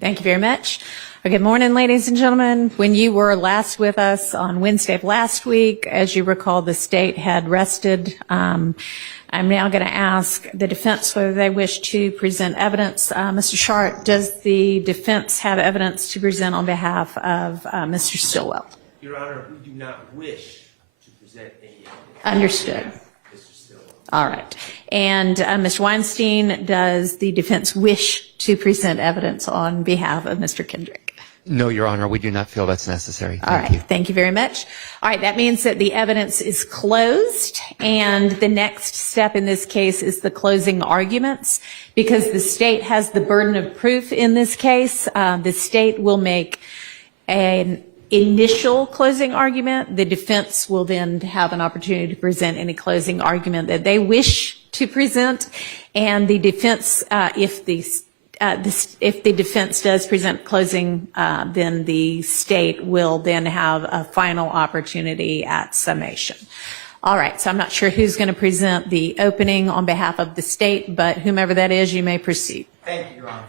Thank you very much. Good morning, ladies and gentlemen. When you were last with us on Wednesday of last week, as you recall, the state had rested. I'm now going to ask the defense whether they wish to present evidence. Mr. Shardt, does the defense have evidence to present on behalf of Mr. Stillwell? Your Honor, we do not wish to present any evidence. Understood. Mr. Stillwell. All right. And Mr. Weinstein, does the defense wish to present evidence on behalf of Mr. Kendrick? No, Your Honor, we do not feel that's necessary. All right. Thank you very much. All right. That means that the evidence is closed, and the next step in this case is the closing arguments. Because the state has the burden of proof in this case, the state will make an initial closing argument. The defense will then have an opportunity to present any closing argument that they wish to present, and the defense, if the defense does present closing, then the state will then have a final opportunity at summation. All right, so I'm not sure who's going to present the opening on behalf of the state, but whomever that is, you may proceed. Thank you, Your Honor.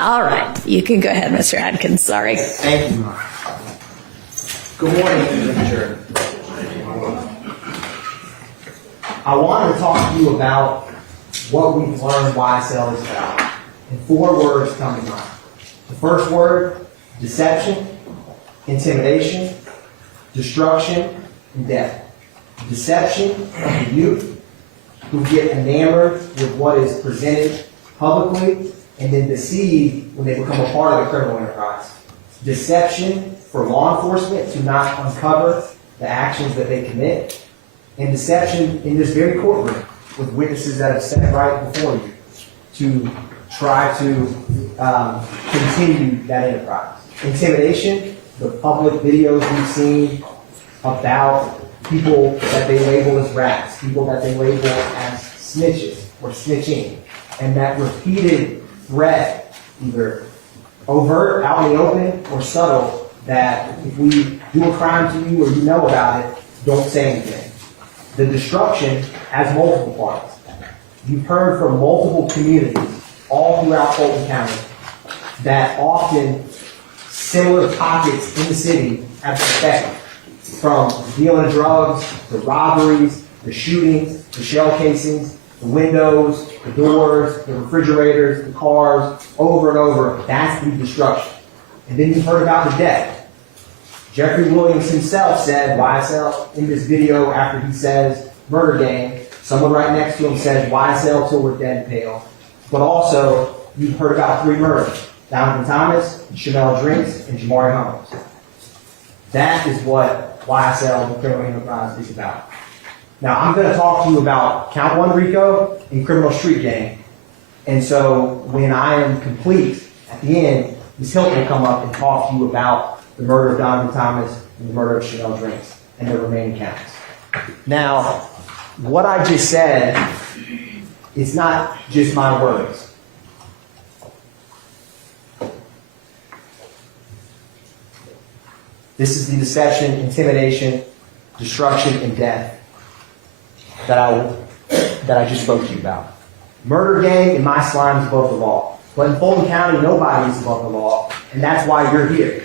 All right, you can go ahead, Mr. Atkins. Sorry. Thank you, Your Honor. Good morning, Mr. Jury. I wanted to talk to you about what we've learned YSL is about. And 4 words come to mind. The first word, deception, intimidation, destruction, and death. Deception of the youth who get enamored with what is presented publicly and then deceived when they become a part of the criminal enterprise. Deception for law enforcement to not uncover the actions that they commit. And deception in this very courtroom with witnesses that have sat right before you to try to continue that enterprise. Intimidation, the public videos we've seen about people that they label as rats, people that they label as snitches or snitching, and that repeated threat, either overt, out in the open, or subtle, that if we do a crime to you or you know about it, don't say anything. The destruction has multiple parts. You've heard from multiple communities all throughout Fulton County that often similar pockets in the city have been affected, from dealing drugs, the robberies, the shootings, the shell casings, the windows, the doors, the refrigerators, the cars, over and over. That's the destruction. And then you've heard about the death. Jeffrey Williams himself said, YSL, in this video after he says murder gang, someone right next to him says YSL till we're dead and pale. But also, you've heard about 3 murders, Donovan Thomas, Chanel Drinks, and Jamari Holmes. That is what YSL, the criminal enterprise, is about. Now, I'm going to talk to you about Count 1 RICO and Criminal Street Gang. And so, when I am complete, at the end, Ms. Hylton will come up and talk to you about the murder of Donovan Thomas and the murder of Chanel Drinks and the remaining counts. Now, what I just said, it's not just my words. This is the deception, intimidation, destruction, and death that I just spoke to you about. Murder gang and my slime is above the law. But in Fulton County, nobody is above the law, and that's why you're here.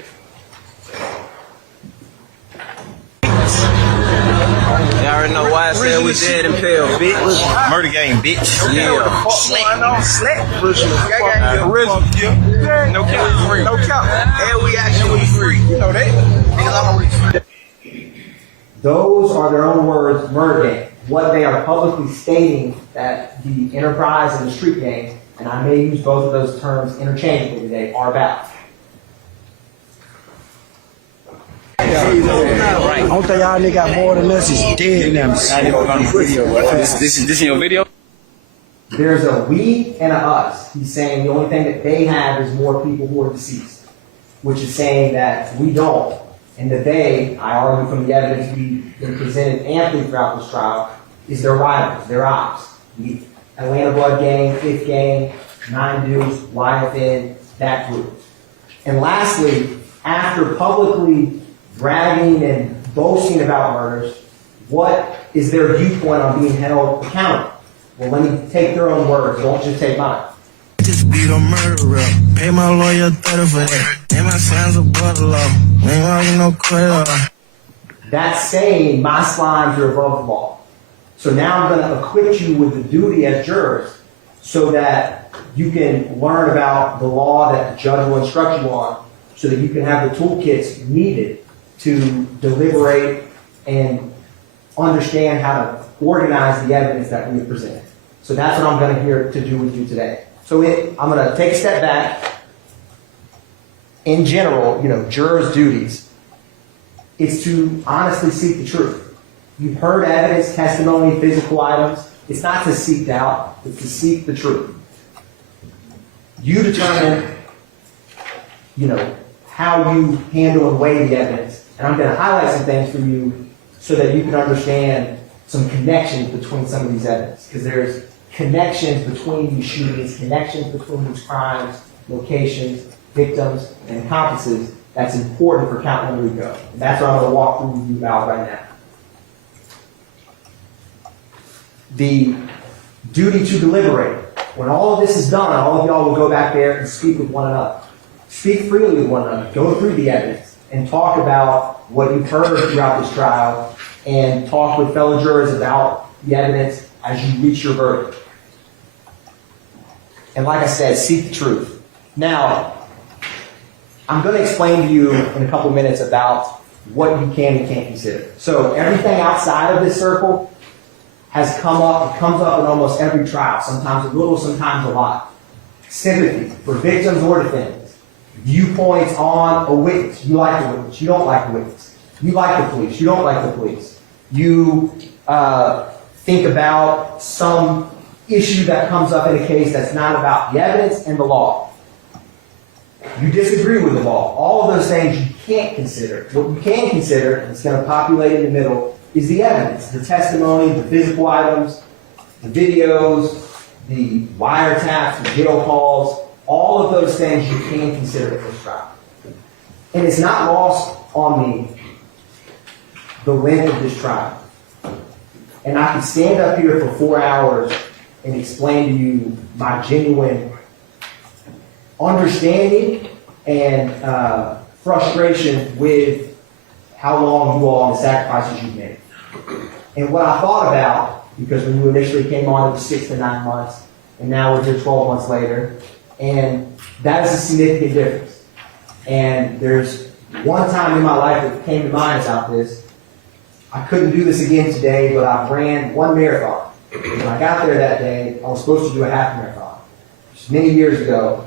You already know why I said we dead and pale, bitch. Murder gang, bitch. Yeah. Slap. Original. Yeah. No count. No count. And we actually free. You know that. Those are their own words, murder gang. What they are publicly stating that the enterprise and the street gang, and I may use both of those terms interchangeably today, are about. Right. Only thing y'all nigga got more than us is dead now. This in your video? There's a we and a us. He's saying the only thing that they have is more people who are deceased, which is saying that we don't. And that they, I argue from the evidence we've been presented amply throughout this trial, is their rivals, their ops. The Atlanta Blood Gang, 5th Gang, 9 Deuce, YFN, that group. And lastly, after publicly bragging and boasting about murders, what is their viewpoint on being held accountable? Well, let me take their own words. Don't just take mine. Just beat a murderer. Pay my lawyer 30 for that. And my son's a brother law. Ain't walking no court. That's saying my slimes are above the law. So now I'm going to equip you with the duty as jurors so that you can learn about the law that the judge will instruct you on so that you can have the toolkits needed to deliberate and understand how to organize the evidence that we have presented. So that's what I'm going to here to do with you today. So I'm going to take a step back. In general, jurors' duties is to honestly seek the truth. You've heard evidence, testimony, physical items. It's not to seek doubt, it's to seek the truth. You determine, how you handle and weigh the evidence. And I'm going to highlight some things for you so that you can understand some connections between some of these evidence. Because there's connections between these shootings, connections between these crimes, locations, victims, and accomplices that's important for count one RICO. And that's what I'm going to walk through with you about right now. The duty to deliberate. When all of this is done, all of y'all will go back there and speak with one another. Speak freely with one another. Go through the evidence and talk about what you've heard throughout this trial and talk with fellow jurors about the evidence as you reach your verdict. And like I said, seek the truth. Now, I'm going to explain to you in a couple minutes about what you can and can't consider. So everything outside of this circle comes up in almost every trial, sometimes a little, sometimes a lot. Sympathy for victims or defendants. Viewpoints on a witness. You like the witness, you don't like the witness. You like the police, you don't like the police. You think about some issue that comes up in a case that's not about the evidence and the law. You disagree with the law. All of those things you can't consider. What you can consider, and it's going to populate in the middle, is the evidence, the testimony, the physical items, the videos, the wiretaps, the jail calls, all of those things you can consider in this trial. And it's not lost on me the length of this trial. And I can stand up here for 4 hours and explain to you my genuine understanding and frustration with how long you all and the sacrifices you've made. And what I thought about, because when you initially came on, it was 6 to 9 months, and now we're here 12 months later, and that is a significant difference. And there's one time in my life that came to mind about this. I couldn't do this again today, but I ran one marathon. When I got there that day, I was supposed to do a half marathon, which is many years ago.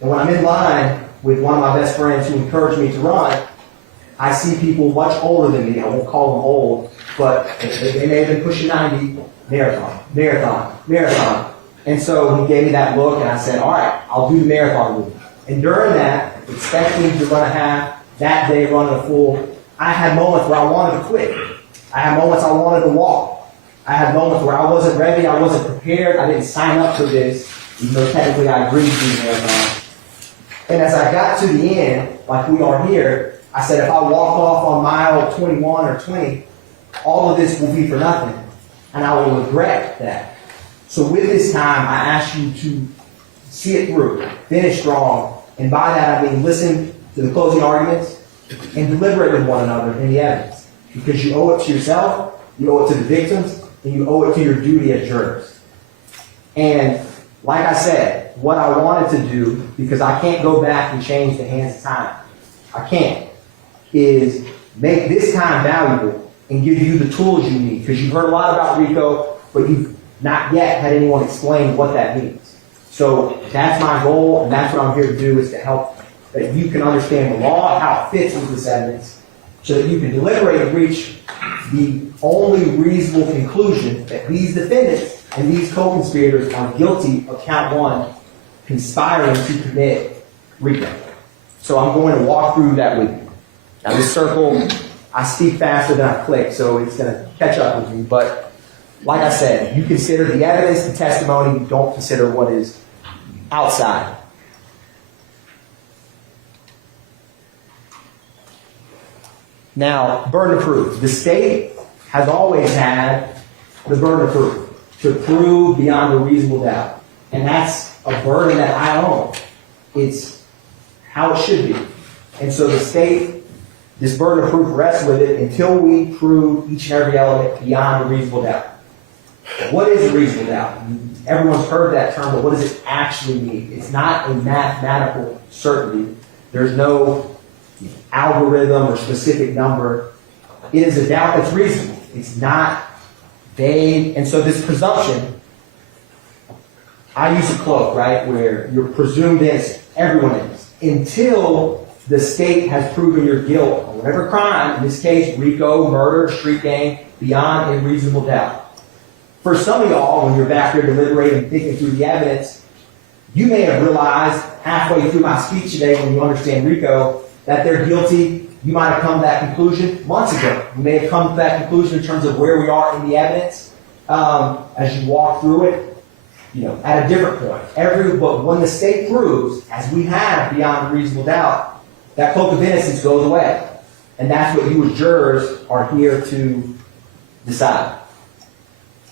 And when I'm in line with one of my best friends who encouraged me to run, I see people much older than me. I won't call them old, but they may have been pushing 90. Marathon. And so he gave me that look, and I said, all right, I'll do the marathon with you. And during that, expecting to run a half, that day running a full, I had moments where I wanted to quit. I had moments I wanted to walk. I had moments where I wasn't ready, I wasn't prepared, I didn't sign up for this, even though technically I agreed to do the marathon. And as I got to the end, like we are here, I said, if I walk off on mile 21 or 20, all of this will be for nothing. And I will regret that. So with this time, I ask you to see it through, finish strong. And by that, I mean listen to the closing arguments and deliberate with one another in the evidence. Because you owe it to yourself, you owe it to the victims, and you owe it to your duty as jurors. And like I said, what I wanted to do, because I can't go back and change the hands of time, I can't, is make this time valuable and give you the tools you need. Because you've heard a lot about RICO, but you've not yet had anyone explain what that means. So that's my goal, and that's what I'm here to do, is to help that you can understand the law, how it fits with this evidence, so that you can deliberate and reach the only reasonable conclusion that these defendants and these co-conspirators are guilty of count one, conspiring to commit RICO. So I'm going to walk through that with you. Now this circle, I speak faster than I click, so it's going to catch up with me. But like I said, you consider the evidence, the testimony, you don't consider what is outside. Now, burden of proof. The state has always had the burden of proof to prove beyond a reasonable doubt. And that's a burden that I own. It's how it should be. And so the state, this burden of proof rests with it until we prove each and every element beyond a reasonable doubt. What is a reasonable doubt? Everyone's heard that term, but what does it actually mean? It's not a mathematical certainty. There's no algorithm or specific number. It is a doubt that's reasonable. It's not vague. And so this presumption, I use a cloak, right, where you're presumed innocent. Everyone is. Until the state has proven your guilt on whatever crime, in this case, RICO, murder, street gang, beyond a reasonable doubt. For some of y'all, when you're back there deliberating and thinking through the evidence, you may have realized halfway through my speech today, when you understand RICO, that they're guilty. You might have come to that conclusion months ago. You may have come to that conclusion in terms of where we are in the evidence as you walk through it, at a different point. But when the state proves, as we have beyond a reasonable doubt, that cloak of innocence goes away. And that's what you as jurors are here to decide.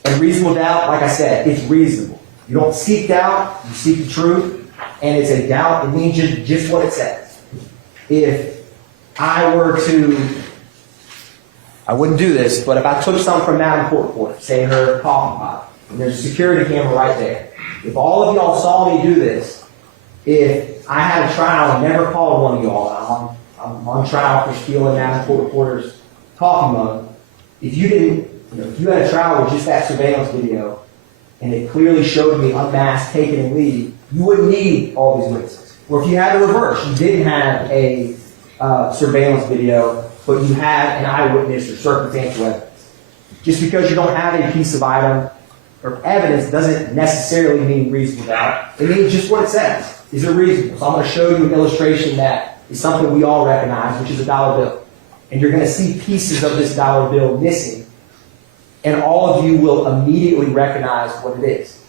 And reasonable doubt, like I said, it's reasonable. You don't seek doubt, you seek the truth, and it's a doubt. It means just what it says. If I were to, I wouldn't do this, but if I took something from Madam Court reporter, say her coffee pot, and there's a security camera right there. If all of y'all saw me do this, if I had a trial and never called one of y'all, I'm on trial for stealing Madam Court reporter's coffee mug, if you didn't, if you had a trial with just that surveillance video, and it clearly showed me unmasked, taken, and leave, you wouldn't need all these witnesses. Or if you had the reverse, you didn't have a surveillance video, but you had an eyewitness or circumstantial evidence. Just because you don't have a piece of item or evidence doesn't necessarily mean reasonable doubt. It means just what it says. Is it reasonable? So I'm going to show you an illustration that is something we all recognize, which is a dollar bill. And you're going to see pieces of this dollar bill missing. And all of you will immediately recognize what it is.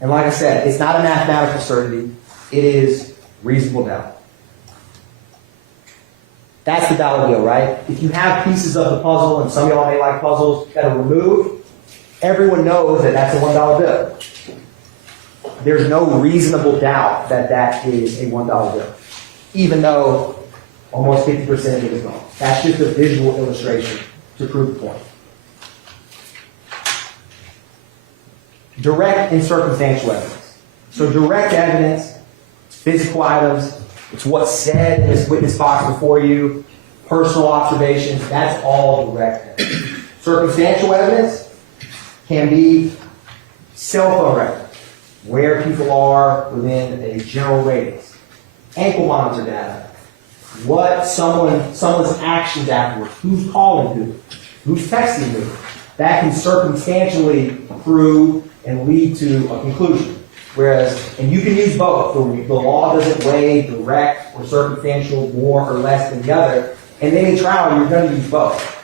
And like I said, it's not a mathematical certainty. It is reasonable doubt. That's the dollar bill, right? If you have pieces of the puzzle, and some of y'all may like puzzles that are removed, everyone knows that that's a $1 bill. There's no reasonable doubt that that is a $1 bill, even though almost 50% of it is gone. That's just a visual illustration to prove the point. Direct and circumstantial evidence. So direct evidence, physical items, it's what's said in this witness box before you, personal observations, that's all direct evidence. Circumstantial evidence can be cell phone records, where people are within a general radius, ankle monitor data, what someone's actions afterwards, who's calling who's texting who. That can circumstantially prove and lead to a conclusion. Whereas, and you can use both. The law doesn't weigh direct or circumstantial more or less than the other. And then in trial, you're going to use both.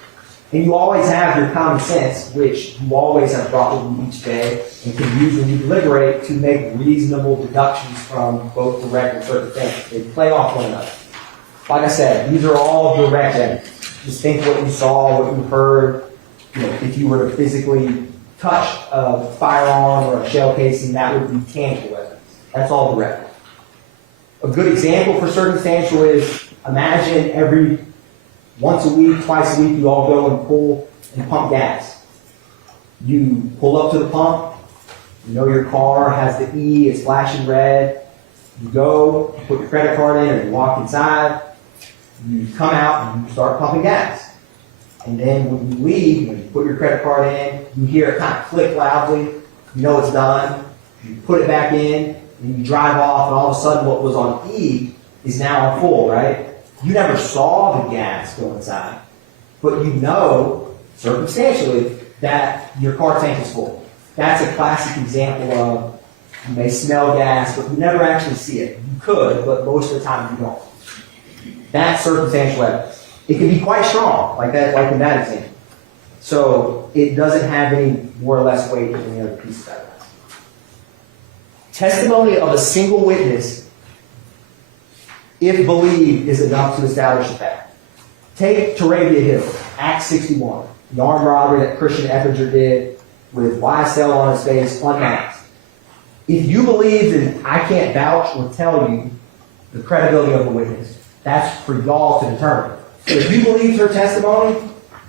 And you always have your common sense, which you always have brought with you each day and can use when you deliberate to make reasonable deductions from both direct and circumstantial. They play off one another. Like I said, these are all direct evidence. Just think what you saw, what you heard. If you were to physically touch a firearm or a shell casing, that would be tangible evidence. That's all direct. A good example for circumstantial is, imagine once a week, twice a week, you all go and pull and pump gas. You pull up to the pump, your car has the E, it's flashing red. You go, you put your credit card in, or you walk inside, you come out and you start pumping gas. And then when you leave, when you put your credit card in, you hear it kind of click loudly. You know it's done. You put it back in, and you drive off, and all of a sudden what was on E is now on full, right? You never saw the gas go inside, but you know, circumstantially, that your car tank is full. That's a classic example of, you may smell gas, but you never actually see it. You could, but most of the time you don't. That's circumstantial evidence. It can be quite strong, like in that example. So it doesn't have any more or less weight than any other piece of evidence. Testimony of a single witness, if believed, is enough to establish a fact. Take Tarabia Hill, Act 61. the armed robbery that Christian Eppinger did with YSL on his face, unmasked. If you believe that I can't vouch or tell you the credibility of the witness, that's for y'all to determine. So if you believe her testimony,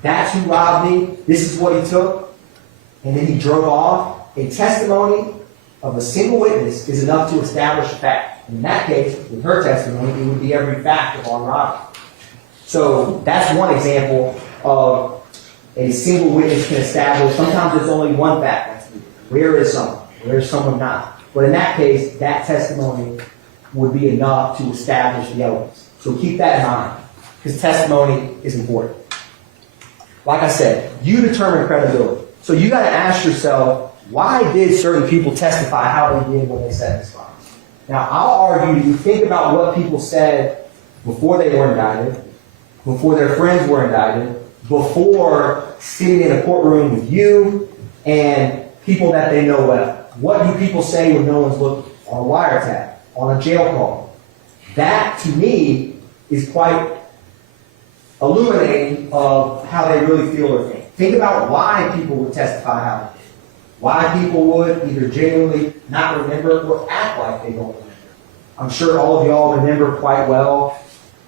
that's who robbed me, this is what he took, and then he drove off, a testimony of a single witness is enough to establish a fact. In that case, with her testimony, it would be every fact of armed robbery. So that's one example of a single witness can establish. Sometimes it's only one fact that's needed. Where is someone? Where is someone not? But in that case, that testimony would be enough to establish the evidence. So keep that in mind, because testimony is important. Like I said, you determine credibility. So you got to ask yourself, why did certain people testify how they did when they said this? Now, I'll argue you think about what people said before they were indicted, before their friends were indicted, before sitting in a courtroom with you and people that they know well. What do people say when no one's looking? On a wiretap, on a jail call. That, to me, is quite illuminating of how they really feel or think. Think about why people would testify how they did. Why people would either genuinely not remember or act like they don't remember. I'm sure all of y'all remember quite well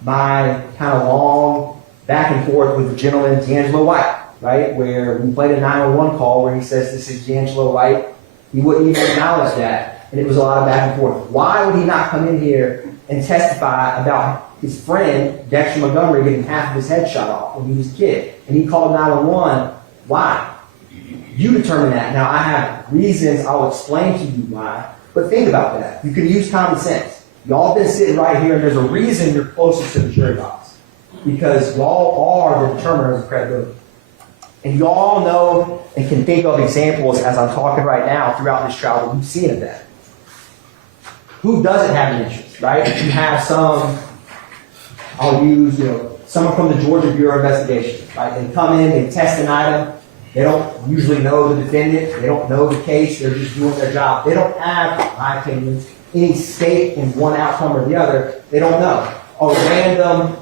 my kind of long back and forth with the gentleman, D'Angelo White, right? Where we played a 911 call where he says this is D'Angelo White. He wouldn't even acknowledge that. And it was a lot of back and forth. Why would he not come in here and testify about his friend, Dexter Montgomery, getting half of his head shot off when he was a kid? And he called 911. Why? You determine that. Now, I have reasons. I'll explain to you why. But think about that. You can use common sense. Y'all been sitting right here, and there's a reason you're closest to the jury box. Because y'all are the determiners of credibility. And y'all know and can think of examples as I'm talking right now throughout this trial that you've seen of that. Who doesn't have an interest, right? If you have some, I'll use, someone from the Georgia Bureau of Investigation, right? They come in, they test an item. They don't usually know the defendant. They don't know the case. They're just doing their job. They don't have, in my opinion, any stake in one outcome or the other. They don't know. A random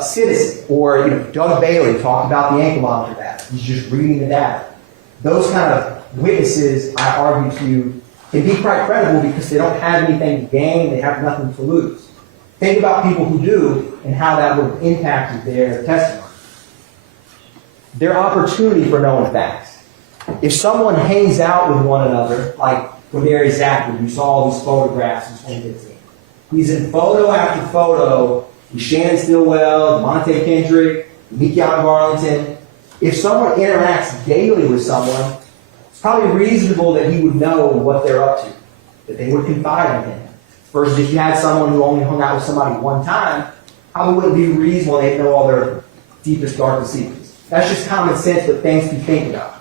citizen or Doug Bailey talked about the ankle monitor data. He's just reading the data. Those kind of witnesses, I argue to you, can be quite credible because they don't have anything to gain. They have nothing to lose. Think about people who do and how that would have impacted their testimony. Their opportunity for knowing facts. If someone hangs out with one another, like Quindary Zachary, you saw all these photographs in 2015. He's in photo after photo with Shannon Stillwell, Monte Kendrick, Mikion Garlington. If someone interacts daily with someone, it's probably reasonable that he would know what they're up to, that they would confide in him. Versus if you had someone who only hung out with somebody one time, probably wouldn't be reasonable they'd know all their deepest, darkest secrets. That's just common sense, but things to think about.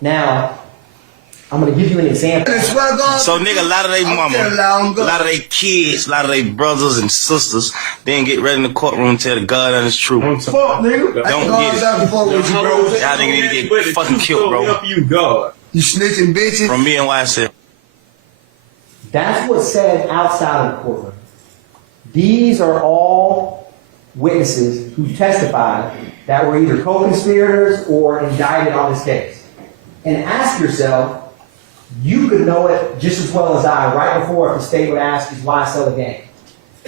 Now, I'm going to give you an example. So, nigga, a lot of they mama, a lot of they kids, a lot of they brothers and sisters, they didn't get ready in the courtroom and tell the God honest truth. Fuck, nigga. Don't get it. Y'all nigga need to get fucking killed, bro. You snitching bitches. From me and YSL. That's what's said outside of the courtroom. These are all witnesses who testified that were either co-conspirators or indicted on this case. And ask yourself, you could know it just as well as I right before if the state would ask, is YSL a gang?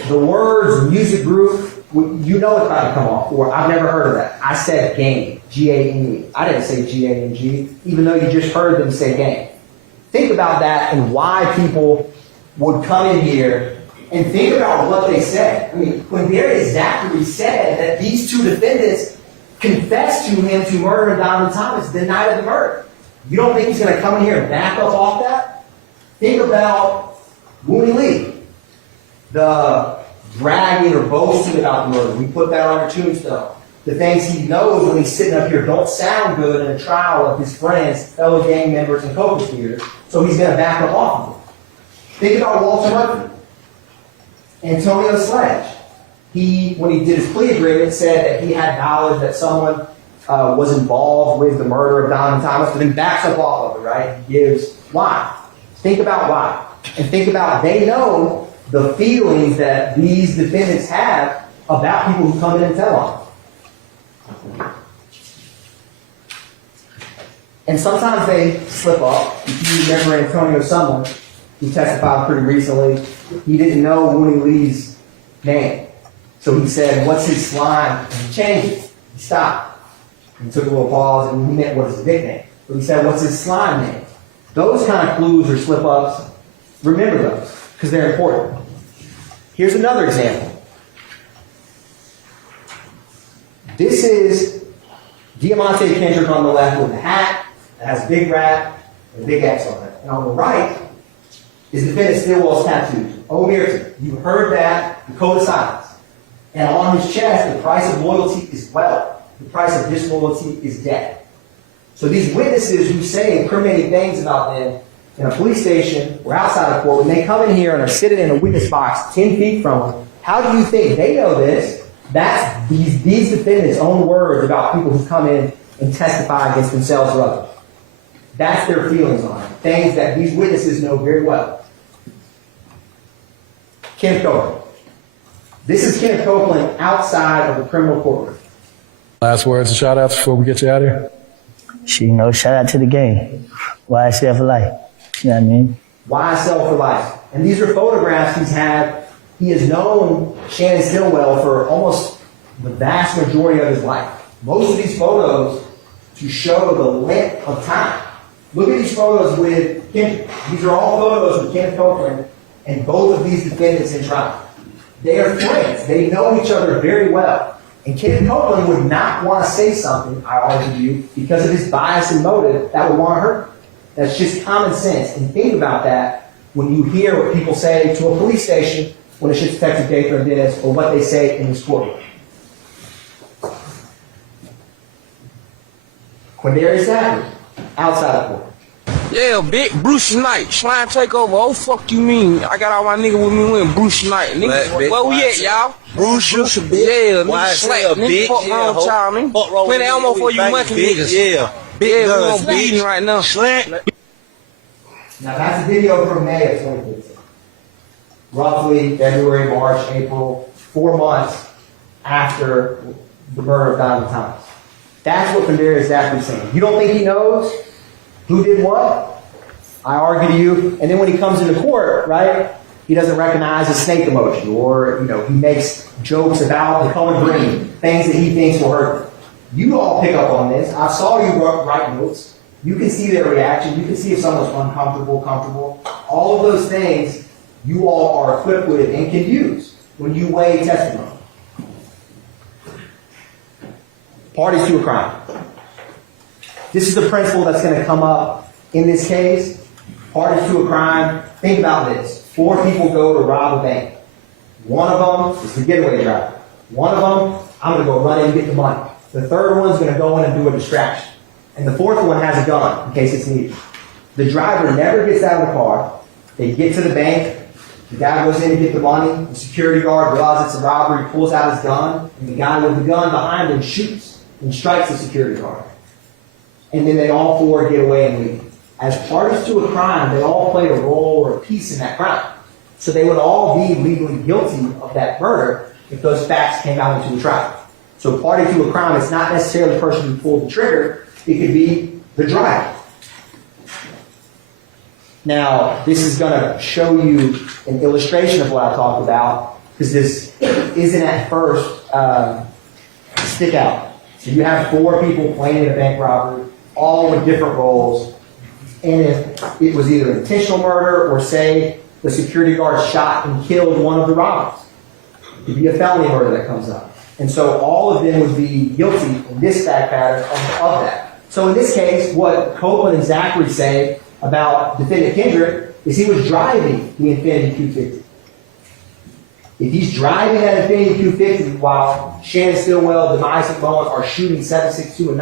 The words music group, you know it's about to come off, or I've never heard of that. I said gang, G-A-N-E. I didn't say G-A-N-G, even though you just heard them say gang. Think about that and why people would come in here and think about what they said. I mean, Quindary Zachary said that these two defendants confessed to him to murdering Donovan Thomas the night of the murder. You don't think he's going to come in here and back up off that? Think about Mooney Lee. The bragging or boasting about the murder. We put that on your tombstone. The things he knows when he's sitting up here don't sound good in a trial of his friends, fellow gang members, and co-conspirators, so he's going to back up off of them. Think about Walter Murphy. Antonio Sledge. When he did his plea agreement, said that he had knowledge that someone was involved with the murder of Donovan Thomas, but then backs up off of it, right? He gives why. Think about why. And think about they know the feelings that these defendants have about people who come in and tell on them. And sometimes they slip up. If you remember Antonio Summer, who testified pretty recently, he didn't know Winnie Lee's name. So he said, what's his slime? And he changed it. He stopped. He took a little pause and he meant what is his nickname. So he said, what's his slime name? Those kind of clues or slip ups, remember those, because they're important. Here's another example. This is Diamante Kendrick on the left with a hat that has a big rat and a big X on it. And on the right is defendant Stillwell's tattoos. Oh, Mirton, you heard that, the code of silence. And on his chest, the price of loyalty is wealth. The price of disloyalty is death. So these witnesses who say incriminating things about them in a police station or outside of court, when they come in here and are sitting in a witness box 10 feet from them, how do you think they know this? That's these defendants' own words about people who come in and testify against themselves or others. That's their feelings on it. Things that these witnesses know very well. Kenneth Copeland. This is Kenneth Copeland outside of the criminal courtroom. Last words and shout outs before we get you out of here? Shout out to the game. YSL for life. You know what I mean? YSL for life. And these are photographs he's had. He has known Shannon Stillwell for almost the vast majority of his life. Most of these photos to show the length of time. Look at these photos with Kendrick. These are all photos with Kenneth Copeland and both of these defendants in trial. They are friends. They know each other very well. And Kenneth Copeland would not want to say something, I argue to you, because of his bias and motive that would want to hurt him. That's just common sense. And think about that when you hear what people say to a police station when it's just Detective Gaither and Dennis, or what they say in this courtroom. Quindarius Zachary, outside of court. Yeah, big Bruce Knight, slime takeover. Oh, fuck you mean? I got all my niggas with me when Bruce Knight. Nigga, where we at, y'all? Bruce, yeah, nigga slap, nigga, fuck wrong with y'all, nigga. Plenty ammo for you monkey niggas. Yeah, big guns, bleeding right now. Slant. Now that's a video from May of 2015. Roughly February, March, April, 4 months after the murder of Donald Thomas. That's what Quindarius Zachary's saying. You don't think he knows who did what? I argue to you. And then when he comes into court, right, he doesn't recognize a snake emoji, or he makes jokes about the color green, things that he thinks will hurt them. You all pick up on this. I saw you write notes. You can see their reaction. You can see if someone's uncomfortable, comfortable. All of those things you all are equipped with and can use when you weigh testimony. Parties to a crime. This is the principle that's going to come up in this case. Parties to a crime. Think about this. 4 people go to rob a bank. One of them is the getaway driver. One of them, I'm going to go run in and get the money. The third one's going to go in and do a distraction. And the fourth one has a gun in case it's needed. The driver never gets out of the car. They get to the bank. The guy goes in to get the money. The security guard realizes it's a robbery, pulls out his gun, and the guy with the gun behind him shoots and strikes the security guard. And then they all 4 get away and leave. As parties to a crime, they all played a role or a piece in that crime. So they would all be legally guilty of that murder if those facts came out into a trial. So party to a crime, it's not necessarily the person who pulled the trigger. It could be the driver. Now, this is going to show you an illustration of what I talked about, because this isn't at first stick out. So you have 4 people planning a bank robbery, all with different roles. And if it was either intentional murder or, say, the security guard shot and killed one of the robbers, it could be a felony murder that comes up. And so all of them would be guilty in this fact pattern of that. So in this case, what Copeland and Zachary say about defendant Kendrick is he was driving the Infiniti Q50. If he's driving that Infiniti Q50 while Shannon Stillwell, Demise and Bowen are shooting 7.62 and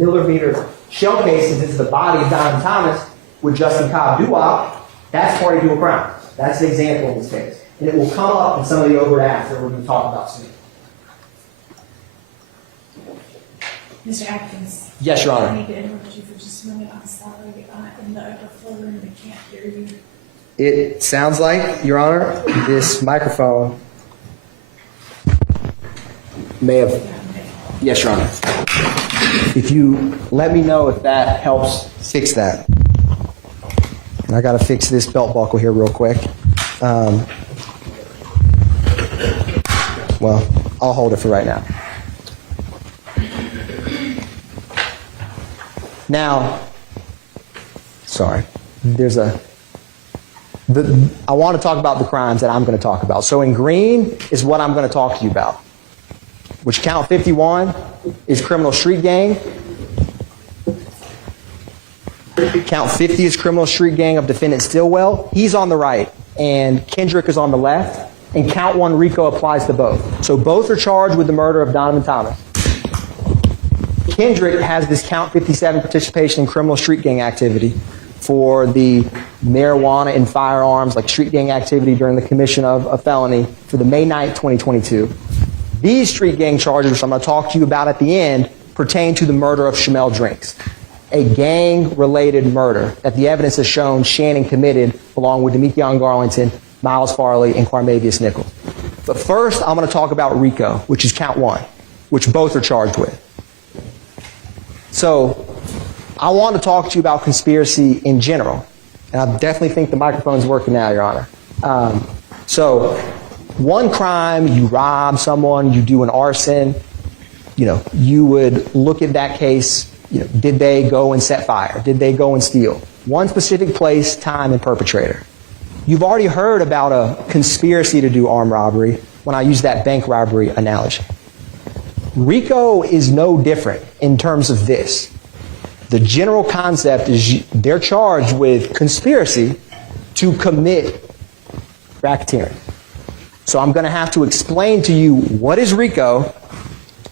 9mm shell casings into the body of Donald Thomas with Justin Cobb doo-wop, that's party to a crime. That's the example in this case. And it will come up in some of the overt acts that we're going to talk about soon. Mr. Atkins. Yes, Your Honor. I need to interrupt you for just a minute. I'm sorry. In the overflow room, they can't hear you. It sounds like, Your Honor, this microphone may have Yes, Your Honor. If you let me know if that helps fix that. I got to fix this belt buckle here real quick. Well, I'll hold it for right now. Now, sorry, I want to talk about the crimes that I'm going to talk about. So in green is what I'm going to talk to you about, which count 51 is criminal street gang. Count 50 is criminal street gang of defendant Stillwell. He's on the right, and Kendrick is on the left. And count 1 RICO applies to both. So both are charged with the murder of Donovan Thomas. Kendrick has this count 57 participation in criminal street gang activity for the marijuana and firearms, like street gang activity during the commission of a felony for the May 9th, 2022. These street gang charges, which I'm going to talk to you about at the end, pertain to the murder of Shamel Drinks, a gang-related murder that the evidence has shown Shannon committed along with Demekion Garlington, Miles Farley, and Carmavius Nichols. But first, I'm going to talk about RICO, which is count 1, which both are charged with. So, I want to talk to you about conspiracy in general. And I definitely think the microphone's working now, Your Honor. So, one crime, you rob someone, you do an arson, you would look at that case, did they go and set fire? Did they go and steal? One specific place, time, and perpetrator. You've already heard about a conspiracy to do armed robbery when I use that bank robbery analogy. RICO is no different in terms of this. The general concept is they're charged with conspiracy to commit racketeering. So I'm going to have to explain to you what is RICO,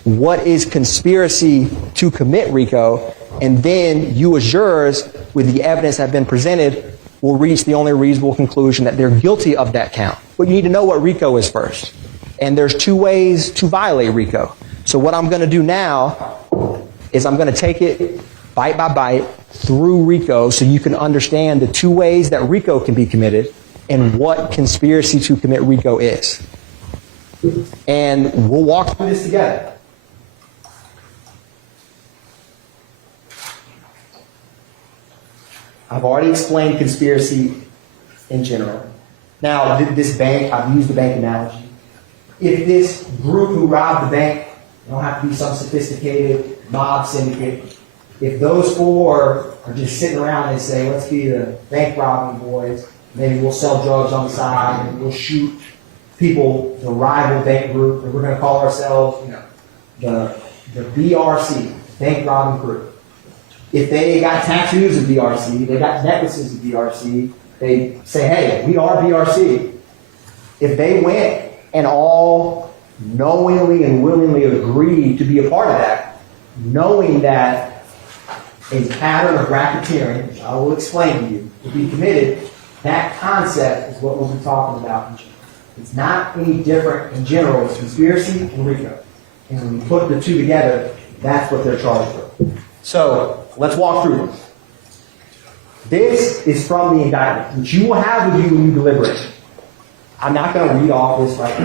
what is conspiracy to commit RICO, and then you as jurors, with the evidence that have been presented, will reach the only reasonable conclusion that they're guilty of that count. But you need to know what RICO is first. And there's 2 ways to violate RICO. So what I'm going to do now is I'm going to take it bite by bite through RICO so you can understand the 2 ways that RICO can be committed and what conspiracy to commit RICO is. And we'll walk through this together. I've already explained conspiracy in general. Now, this bank, I've used the bank analogy. If this group who robbed the bank, they don't have to be some sophisticated mob syndicate. If those 4 are just sitting around and say, let's be the bank robbing boys, maybe we'll sell drugs on the side and we'll shoot people, the rival bank group, and we're going to call ourselves, the BRC, bank robbing group. If they got tattoos of BRC, they got necklaces of BRC, they say, hey, we are BRC. If they went and all knowingly and willingly agreed to be a part of that, knowing that a pattern of racketeering, which I will explain to you, will be committed, that concept is what we'll be talking about. It's not any different in general. It's conspiracy and RICO. And when you put the 2 together, that's what they're charged with. So, let's walk through this. This is from the indictment, which you will have with you when you deliberate. I'm not going to read off this right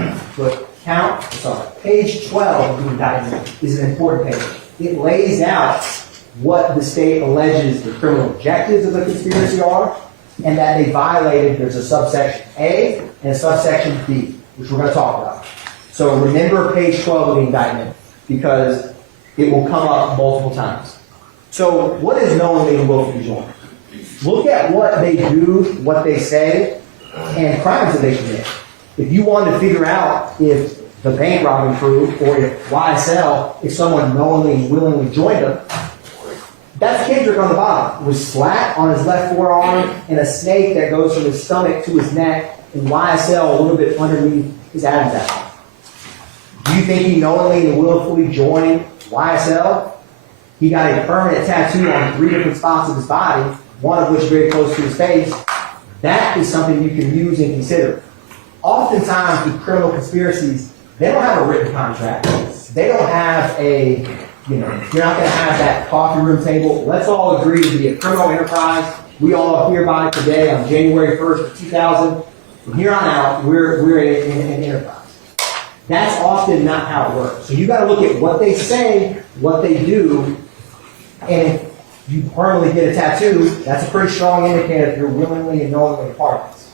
now, but page 12 of the indictment is an important page. It lays out what the state alleges the criminal objectives of the conspiracy are, and that they violated, there's a subsection A and a subsection B, which we're going to talk about. So remember page 12 of the indictment, because it will come up multiple times. So what is knowingly and willfully joined? Look at what they do, what they say, and crimes that they commit. If you want to figure out if the bank robbing crew or if YSL, if someone knowingly and willingly joined them, that's Kendrick on the bottom, with slat on his left forearm and a snake that goes from his stomach to his neck, and YSL a little bit underneath his Adam's apple. Do you think he knowingly and willfully joined YSL? He got a permanent tattoo on 3 different spots of his body, one of which very close to his face. That is something you can use and consider. Oftentimes with criminal conspiracies, they don't have a written contract. They don't have a, you're not going to have that coffee room table. Let's all agree to be a criminal enterprise. We all hereby today on January 1st of 2000. From here on out, we're in an enterprise. That's often not how it works. So you got to look at what they say, what they do, and if you permanently get a tattoo, that's a pretty strong indicator that you're willingly and knowingly a part of this.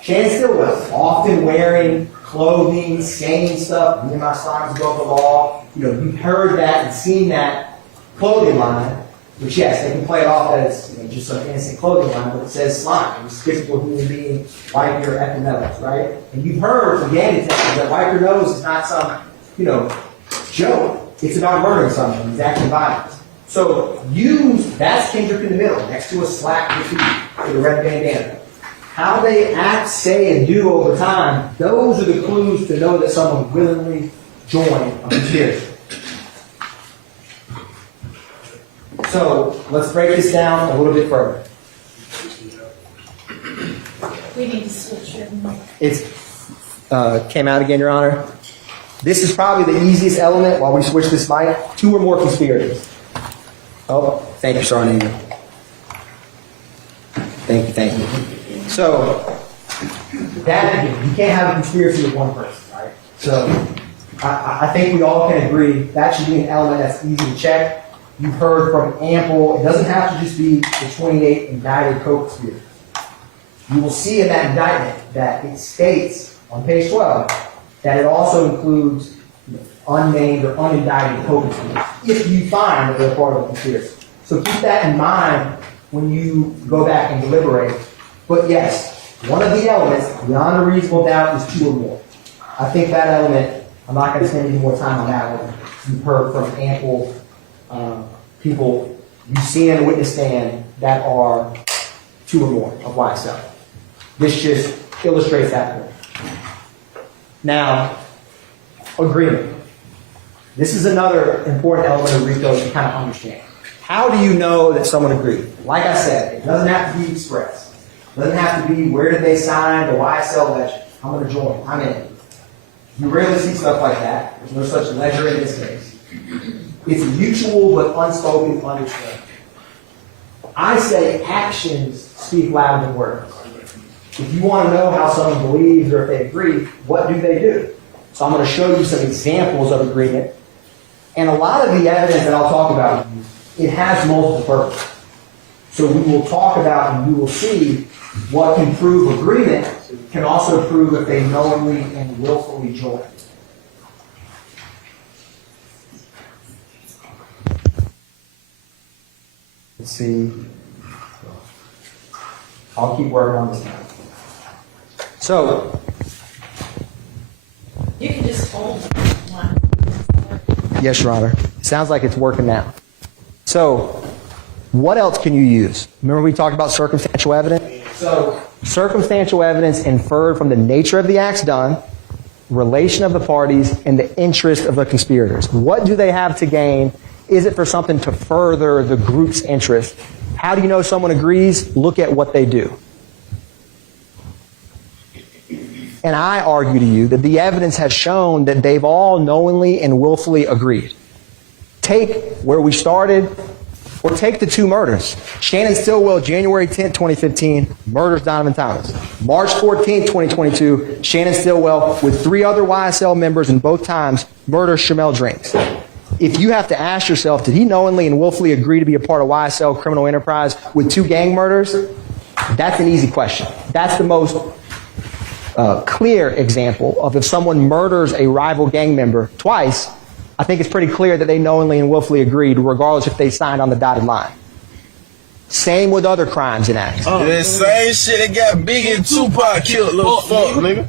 Shannon Stillwell, often wearing clothing, saying stuff, me and my slimes above the law. You've heard that and seen that clothing line, which yes, they can play it off as just some innocent clothing line, but it says slime. It's physical human being, wipe your effing nose, right? And you've heard from gang detectives that wipe your nose is not some, joke. It's about murdering someone. It's actually violence. So that's Kendrick in the middle, next to a slack graffiti with a red bandana. How they act, say, and do over time, those are the clues to know that someone willingly joined a conspiracy. So let's break this down a little bit further. We need to switch it. It's came out again, Your Honor. This is probably the easiest element while we switch this mic. 2 or more conspirators. Oh, thank you, Sergeant. Thank you. So, that, you can't have a conspiracy with one person, right? So, I think we all can agree that should be an element that's easy to check. You've heard from ample, it doesn't have to just be the 28 indicted co-conspirators. You will see in that indictment that it states on page 12 that it also includes unnamed or unindicted co-conspirators, if you find that they're part of a conspiracy. So keep that in mind when you go back and deliberate. But yes, one of the elements, beyond a reasonable doubt, is 2 or more. I think that element, I'm not going to spend any more time on that one. You've heard from ample people you see in the witness stand that are 2 or more of YSL. This just illustrates that point. Now, agreement. This is another important element of RICO to kind of understand. How do you know that someone agreed? Like I said, it doesn't have to be expressed. It doesn't have to be where did they sign the YSL ledger. I'm going to join. I'm in. You rarely see stuff like that. There's no such ledger in this case. It's mutual but unspoken understanding. I say actions speak louder than words. If you want to know how someone believes or if they agree, what do they do? So I'm going to show you some examples of agreement. And a lot of the evidence that I'll talk about, it has multiple purposes. So we will talk about and you will see what can prove agreement can also prove if they knowingly and willfully join. Let's see. I'll keep working on this now. So, You can just hold one. yes, Your Honor. It sounds like it's working now. So, what else can you use? Remember we talked about circumstantial evidence? So, circumstantial evidence inferred from the nature of the acts done, relation of the parties, and the interest of the conspirators. What do they have to gain? Is it for something to further the group's interest? How do you know someone agrees? Look at what they do. And I argue to you that the evidence has shown that they've all knowingly and willfully agreed. Take where we started, or take the 2 murders. Shannon Stillwell, January 10th, 2015, murders Donovan Thomas. March 14th, 2022, Shannon Stillwell, with 3 other YSL members and both times, murders Shamel Drinks. If you have to ask yourself, did he knowingly and willfully agree to be a part of YSL criminal enterprise with 2 gang murders? That's an easy question. That's the most clear example of if someone murders a rival gang member twice, I think it's pretty clear that they knowingly and willfully agreed, regardless if they signed on the dotted line. Same with other crimes and acts. The same shit that got Biggie and Tupac killed, little fuck, nigga.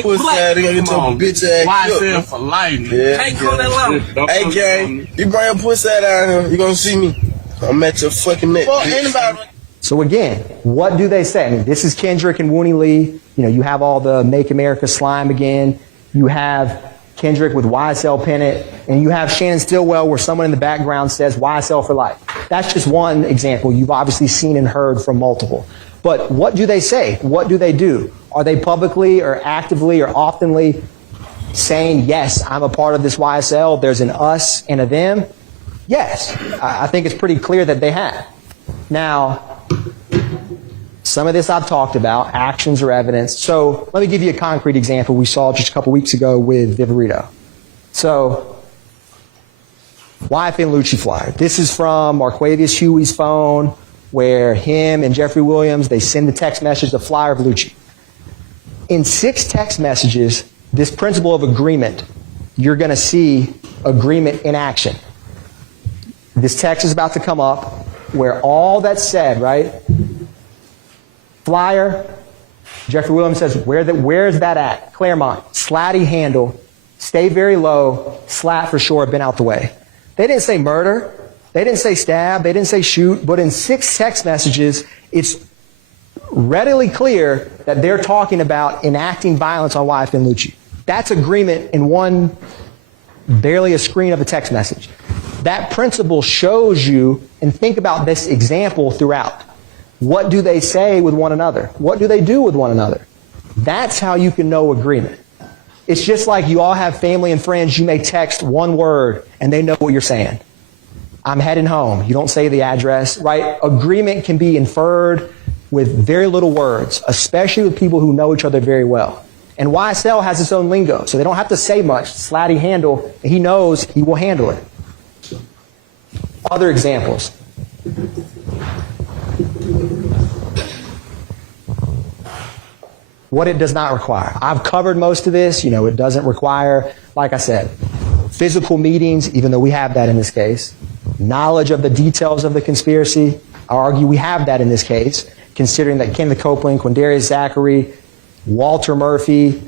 Pussy ass nigga, get your bitch ass killed. For life, nigga. Hey, call that line. Hey, gang, you bring your pussy ass down here, you gonna see me. I'm at your fucking neck. Fuck anybody. So again, what do they say? I mean, this is Kendrick and Wooney Lee. You know, you have all the Make America Slime again. You have Kendrick with YSL pennant, and you have Shannon Stillwell where someone in the background says YSL for life. That's just one example. You've obviously seen and heard from multiple. But what do they say? What do they do? Are they publicly or actively or oftenly saying, yes, I'm a part of this YSL, there's an us and a them? Yes. I think it's pretty clear that they have. Now, Some of this I've talked about, actions or evidence. So let me give you a concrete example we saw just a couple weeks ago with Viverito. So, YFN Lucci flyer. This is from Marquavius Huey's phone, where him and Jeffrey Williams, they send the text message, the flyer of Lucci. In 6 text messages, this principle of agreement, you're going to see agreement in action. This text is about to come up where all that's said, right? Flyer, Jeffrey Williams says, where's that at? Claremont, slatty handle, stay very low, slat for sure, been out the way. They didn't say murder, they didn't say stab, they didn't say shoot, but in 6 text messages, it's readily clear that they're talking about enacting violence on YFN Lucci. That's agreement in one, barely a screen of a text message. That principle shows you, and think about this example throughout. What do they say with one another? What do they do with one another? That's how you can know agreement. It's just like you all have family and friends, you may text one word and they know what you're saying. I'm heading home. You don't say the address, right? Agreement can be inferred with very little words, especially with people who know each other very well. And YSL has its own lingo, so they don't have to say much. Slatty handle, he knows he will handle it. Other examples. What it does not require. I've covered most of this. It doesn't require, like I said, physical meetings, even though we have that in this case. Knowledge of the details of the conspiracy. I argue we have that in this case, considering that Kenneth Copeland, Quindarius Zachary, Walter Murphy,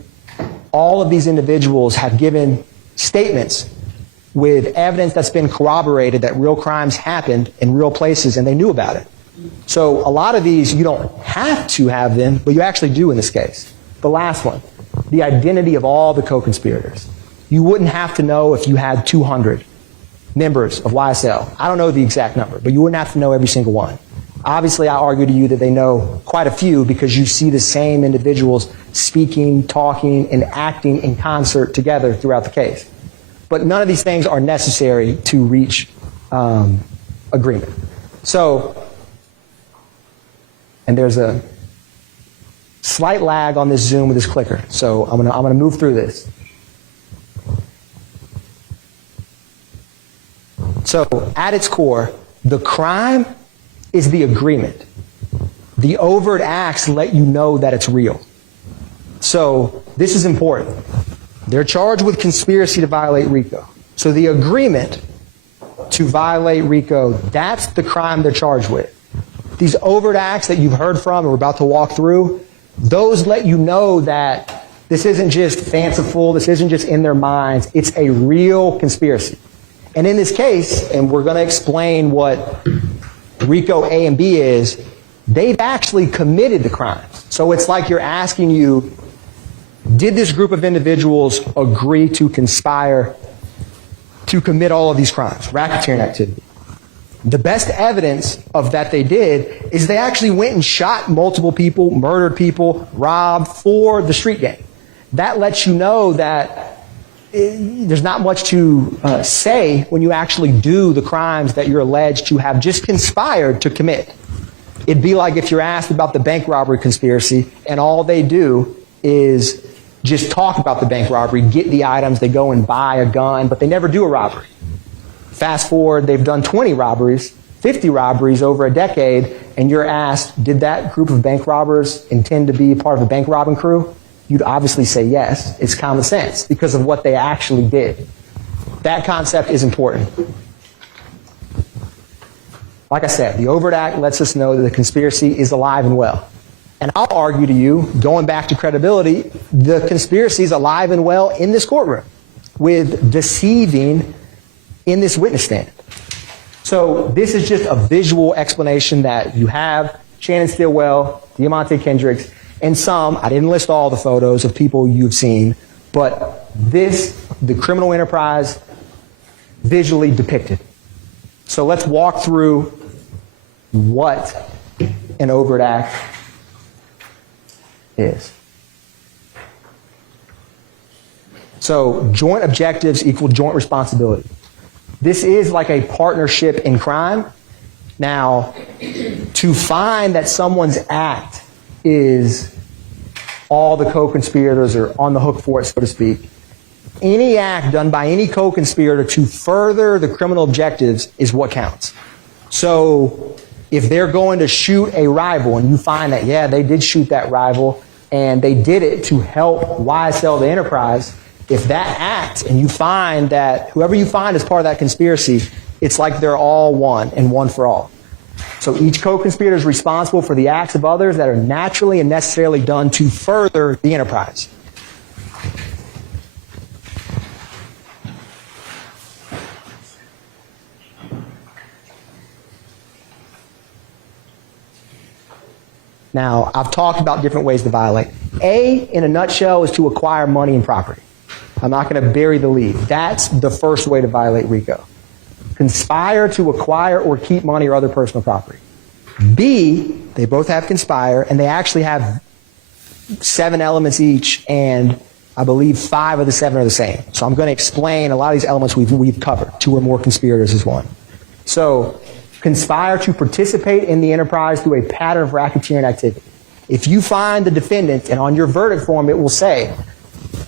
all of these individuals have given statements with evidence that's been corroborated that real crimes happened in real places and they knew about it. So a lot of these, you don't have to have them, but you actually do in this case. The last one, the identity of all the co-conspirators. You wouldn't have to know if you had 200 members of YSL. I don't know the exact number, but you wouldn't have to know every single one. Obviously, I argue to you that they know quite a few because you see the same individuals speaking, talking, and acting in concert together throughout the case. But none of these things are necessary to reach agreement. So, and there's a slight lag on this Zoom with this clicker. So I'm gonna move through this. So at its core, the crime is the agreement. The overt acts let you know that it's real. So this is important. They're charged with conspiracy to violate RICO. So the agreement to violate RICO, that's the crime they're charged with. These overt acts that you've heard from and we're about to walk through, those let you know that this isn't just fanciful, this isn't just in their minds, it's a real conspiracy. And in this case, and we're going to explain what RICO A and B is, they've actually committed the crimes. So it's like you're asking you, did this group of individuals agree to conspire to commit all of these crimes, racketeering activity? The best evidence of that they did is they actually went and shot multiple people, murdered people, robbed for the street gang. That lets you know that there's not much to say when you actually do the crimes that you're alleged to have just conspired to commit. It'd be like if you're asked about the bank robbery conspiracy and all they do is just talk about the bank robbery, get the items, they go and buy a gun, but they never do a robbery. Fast forward, they've done 20 robberies, 50 robberies over a decade, and you're asked, did that group of bank robbers intend to be part of a bank robbing crew? You'd obviously say yes. It's common sense because of what they actually did. That concept is important. Like I said, the overt act lets us know that the conspiracy is alive and well. And I'll argue to you, going back to credibility, the conspiracy is alive and well in this courtroom with deceiving in this witness stand. So this is just a visual explanation that you have Shannon Stillwell, Diamante Kendricks, and some, I didn't list all the photos of people you've seen, but this, the criminal enterprise, visually depicted. So let's walk through what an overt act is. So joint objectives equal joint responsibility. This is like a partnership in crime, Now, to find that someone's act is all the co-conspirators are on the hook for it, so to speak, any act done by any co-conspirator to further the criminal objectives is what counts. So if they're going to shoot a rival and you find that, yeah, they did shoot that rival and they did it to help YSL the enterprise, if that act and you find that whoever you find is part of that conspiracy, it's like they're all one and one for all. So each co-conspirator is responsible for the acts of others that are naturally and necessarily done to further the enterprise. Now, I've talked about different ways to violate. A, in a nutshell, is to acquire money and property. I'm not going to bury the lead. That's the first way to violate RICO. Conspire to acquire or keep money or other personal property. B, they both have conspire, and they actually have 7 elements each, and I believe 5 of the 7 are the same. So I'm going to explain a lot of these elements we've covered. 2 or more conspirators is one. So, conspire to participate in the enterprise through a pattern of racketeering activity. If you find the defendant, and on your verdict form it will say,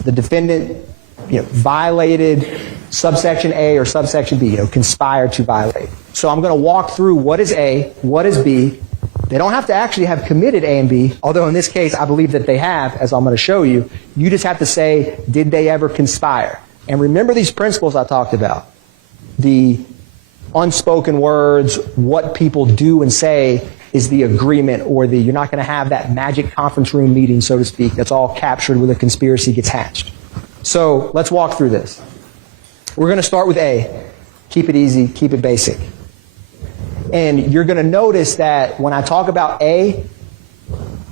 the defendant violated subsection A or subsection B, conspired to violate. So I'm going to walk through what is A, what is B. They don't have to actually have committed A and B, although in this case I believe that they have, as I'm going to show you. You just have to say, did they ever conspire? And remember these principles I talked about. The unspoken words, what people do and say is the agreement, or you're not going to have that magic conference room meeting, so to speak, that's all captured where the conspiracy gets hatched. So let's walk through this. We're going to start with A. Keep it easy, keep it basic. And you're going to notice that when I talk about A,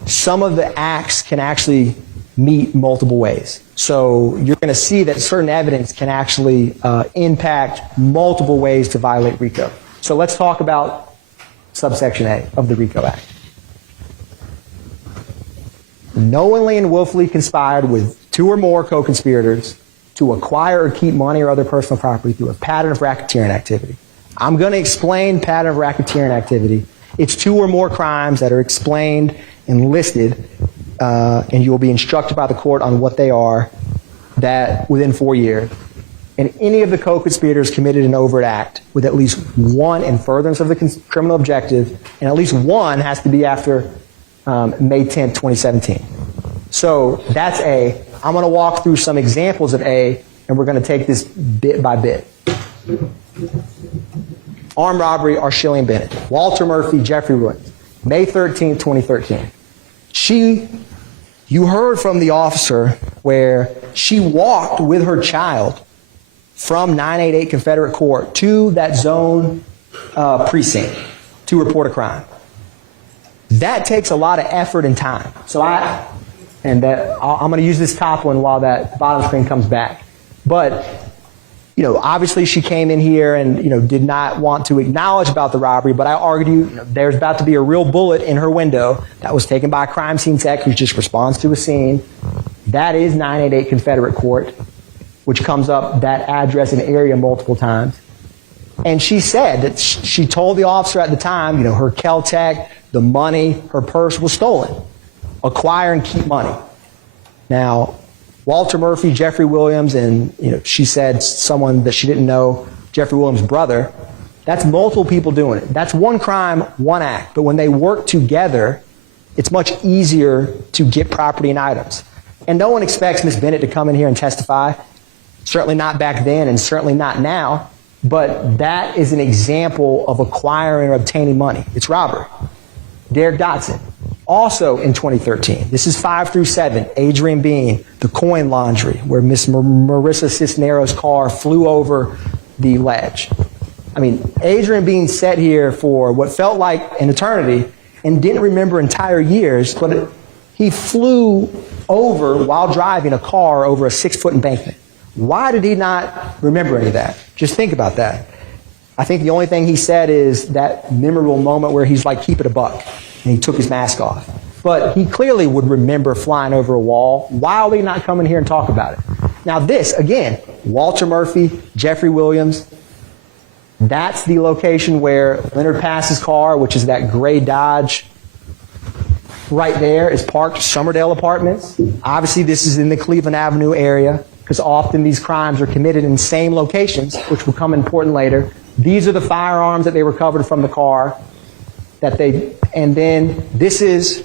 some of the acts can actually meet multiple ways. So you're going to see that certain evidence can actually impact multiple ways to violate RICO. So let's talk about subsection A of the RICO Act. Knowingly and willfully conspired with 2 or more co-conspirators to acquire or keep money or other personal property through a pattern of racketeering activity. I'm going to explain pattern of racketeering activity. It's 2 or more crimes that are explained and listed, and you'll be instructed by the court on what they are, that within 4 years. And any of the co-conspirators committed an overt act with at least 1 in furtherance of the criminal objective, and at least 1 has to be after May 10th, 2017. So that's A. I'm going to walk through some examples of A, and we're going to take this bit by bit. Armed robbery, Arshillian Bennett. Walter Murphy, Jeffrey Williams. May 13th, 2013. You heard from the officer where she walked with her child from 988 Confederate Court to that zone precinct to report a crime. That takes a lot of effort and time. So I'm going to use this top one while that bottom screen comes back. But, obviously she came in here and, did not want to acknowledge about the robbery, but I argue there's about to be a real bullet in her window that was taken by a crime scene tech who just responds to a scene. That is 988 Confederate Court, which comes up that address and area multiple times. And she said that she told the officer at the time, her Kel-Tec, the money, her purse was stolen. Acquire and keep money. Now, Walter Murphy, Jeffrey Williams, and she said someone that she didn't know, Jeffrey Williams' brother, that's multiple people doing it. That's 1 crime, 1 act. But when they work together, it's much easier to get property and items. And no one expects Ms. Bennett to come in here and testify. Certainly not back then and certainly not now. But that is an example of acquiring or obtaining money. It's robbery. Derek Dotson. Also in 2013, this is 5 through 7, Adrian Bean, the coin laundry, where Miss Marissa Cisneros' car flew over the ledge. I mean, Adrian Bean sat here for what felt like an eternity and didn't remember entire years, but he flew over while driving a car over a 6-foot embankment. Why did he not remember any of that? Just think about that. I think the only thing he said is that memorable moment where he's like, keep it a buck. And he took his mask off. But he clearly would remember flying over a wall. Why are they not coming here and talk about it? Now this, again, Walter Murphy, Jeffrey Williams, That's the location where Leonard Pass's car, which is that gray Dodge right there, is parked. Somerdale Apartments. Obviously, this is in the Cleveland Avenue area because often these crimes are committed in same locations, which will come important later. These are the firearms that they recovered from the car. And then this is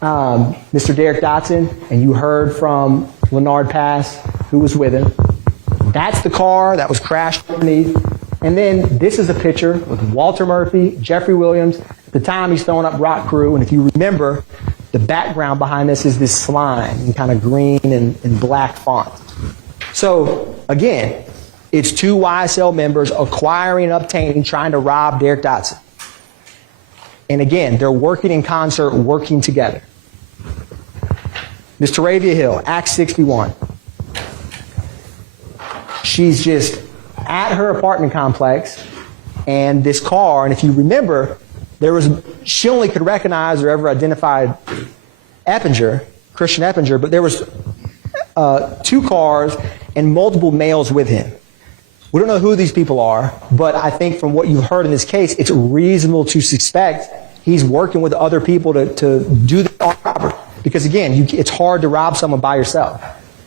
Mr. Derek Dotson, and you heard from Leonard Pass, who was with him. That's the car that was crashed underneath. And then this is a picture with Walter Murphy, Jeffrey Williams. At the time, he's throwing up rock crew. And if you remember, the background behind this is this slime in kind of green and black font. So, again, it's two YSL members acquiring and obtaining, trying to rob Derek Dotson. And again, they're working in concert, working together. Ms. Taravia Hill, Act 61. She's just at her apartment complex, and this car, and if you remember, she only could recognize or ever identified Eppinger, Christian Eppinger, but there was two cars and multiple males with him. We don't know who these people are, but I think from what you've heard in this case, it's reasonable to suspect he's working with other people to do the robbery. Because again, it's hard to rob someone by yourself.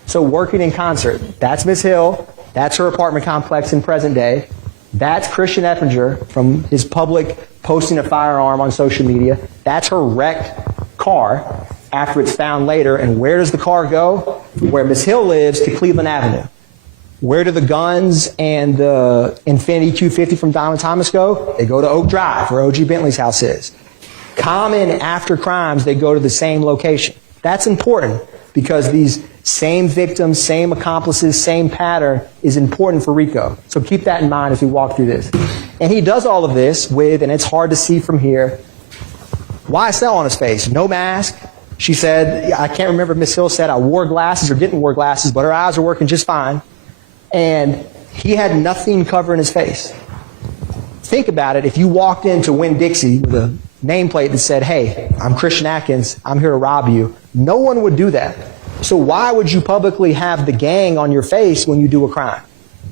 So working in concert. That's Ms. Hill. That's her apartment complex in present day. That's Christian Eppinger from his public posting a firearm on social media. That's her wrecked car after it's found later. And where does the car go? Where Ms. Hill lives, to Cleveland Avenue. Where do the guns and the Infiniti Q50 from Diamond Thomas go? They go to Oak Drive, where O.G. Bentley's house is. Common after crimes, they go to the same location. That's important because these same victims, same accomplices, same pattern is important for RICO. So keep that in mind as we walk through this. And he does all of this with, and it's hard to see from here, YSL on his face, no mask. She said, I can't remember if Ms. Hill said I wore glasses or didn't wear glasses, but her eyes are working just fine. And he had nothing covering his face. Think about it. If you walked into Winn-Dixie with a nameplate that said, hey, I'm Christian Atkins, I'm here to rob you, no one would do that. So why would you publicly have the gang on your face when you do a crime?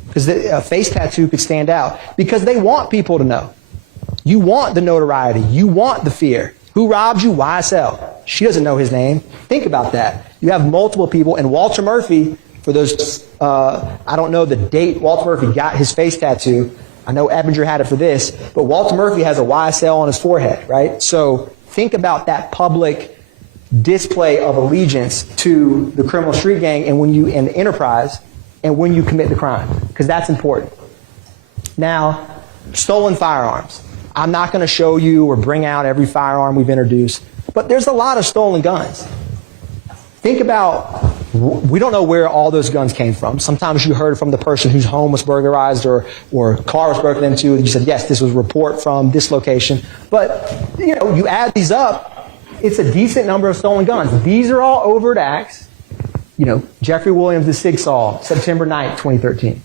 Because a face tattoo could stand out. Because they want people to know. You want the notoriety. You want the fear. Who robbed you? YSL. She doesn't know his name. Think about that. You have multiple people, and Walter Murphy, for those, I don't know the date Walter Murphy got his face tattoo. I know Eppinger had it for this, but Walter Murphy has a YSL on his forehead, right? So think about that public display of allegiance to the criminal street gang and the enterprise, and when you commit the crime, because that's important. Now, stolen firearms. I'm not going to show you or bring out every firearm we've introduced, but there's a lot of stolen guns. Think about, we don't know where all those guns came from. Sometimes you heard from the person whose home was burglarized or car was broken into, and you said, yes, this was a report from this location. But, you add these up, it's a decent number of stolen guns. These are all overt acts. Jeffrey Williams, the Sig Sauer, September 9th, 2013.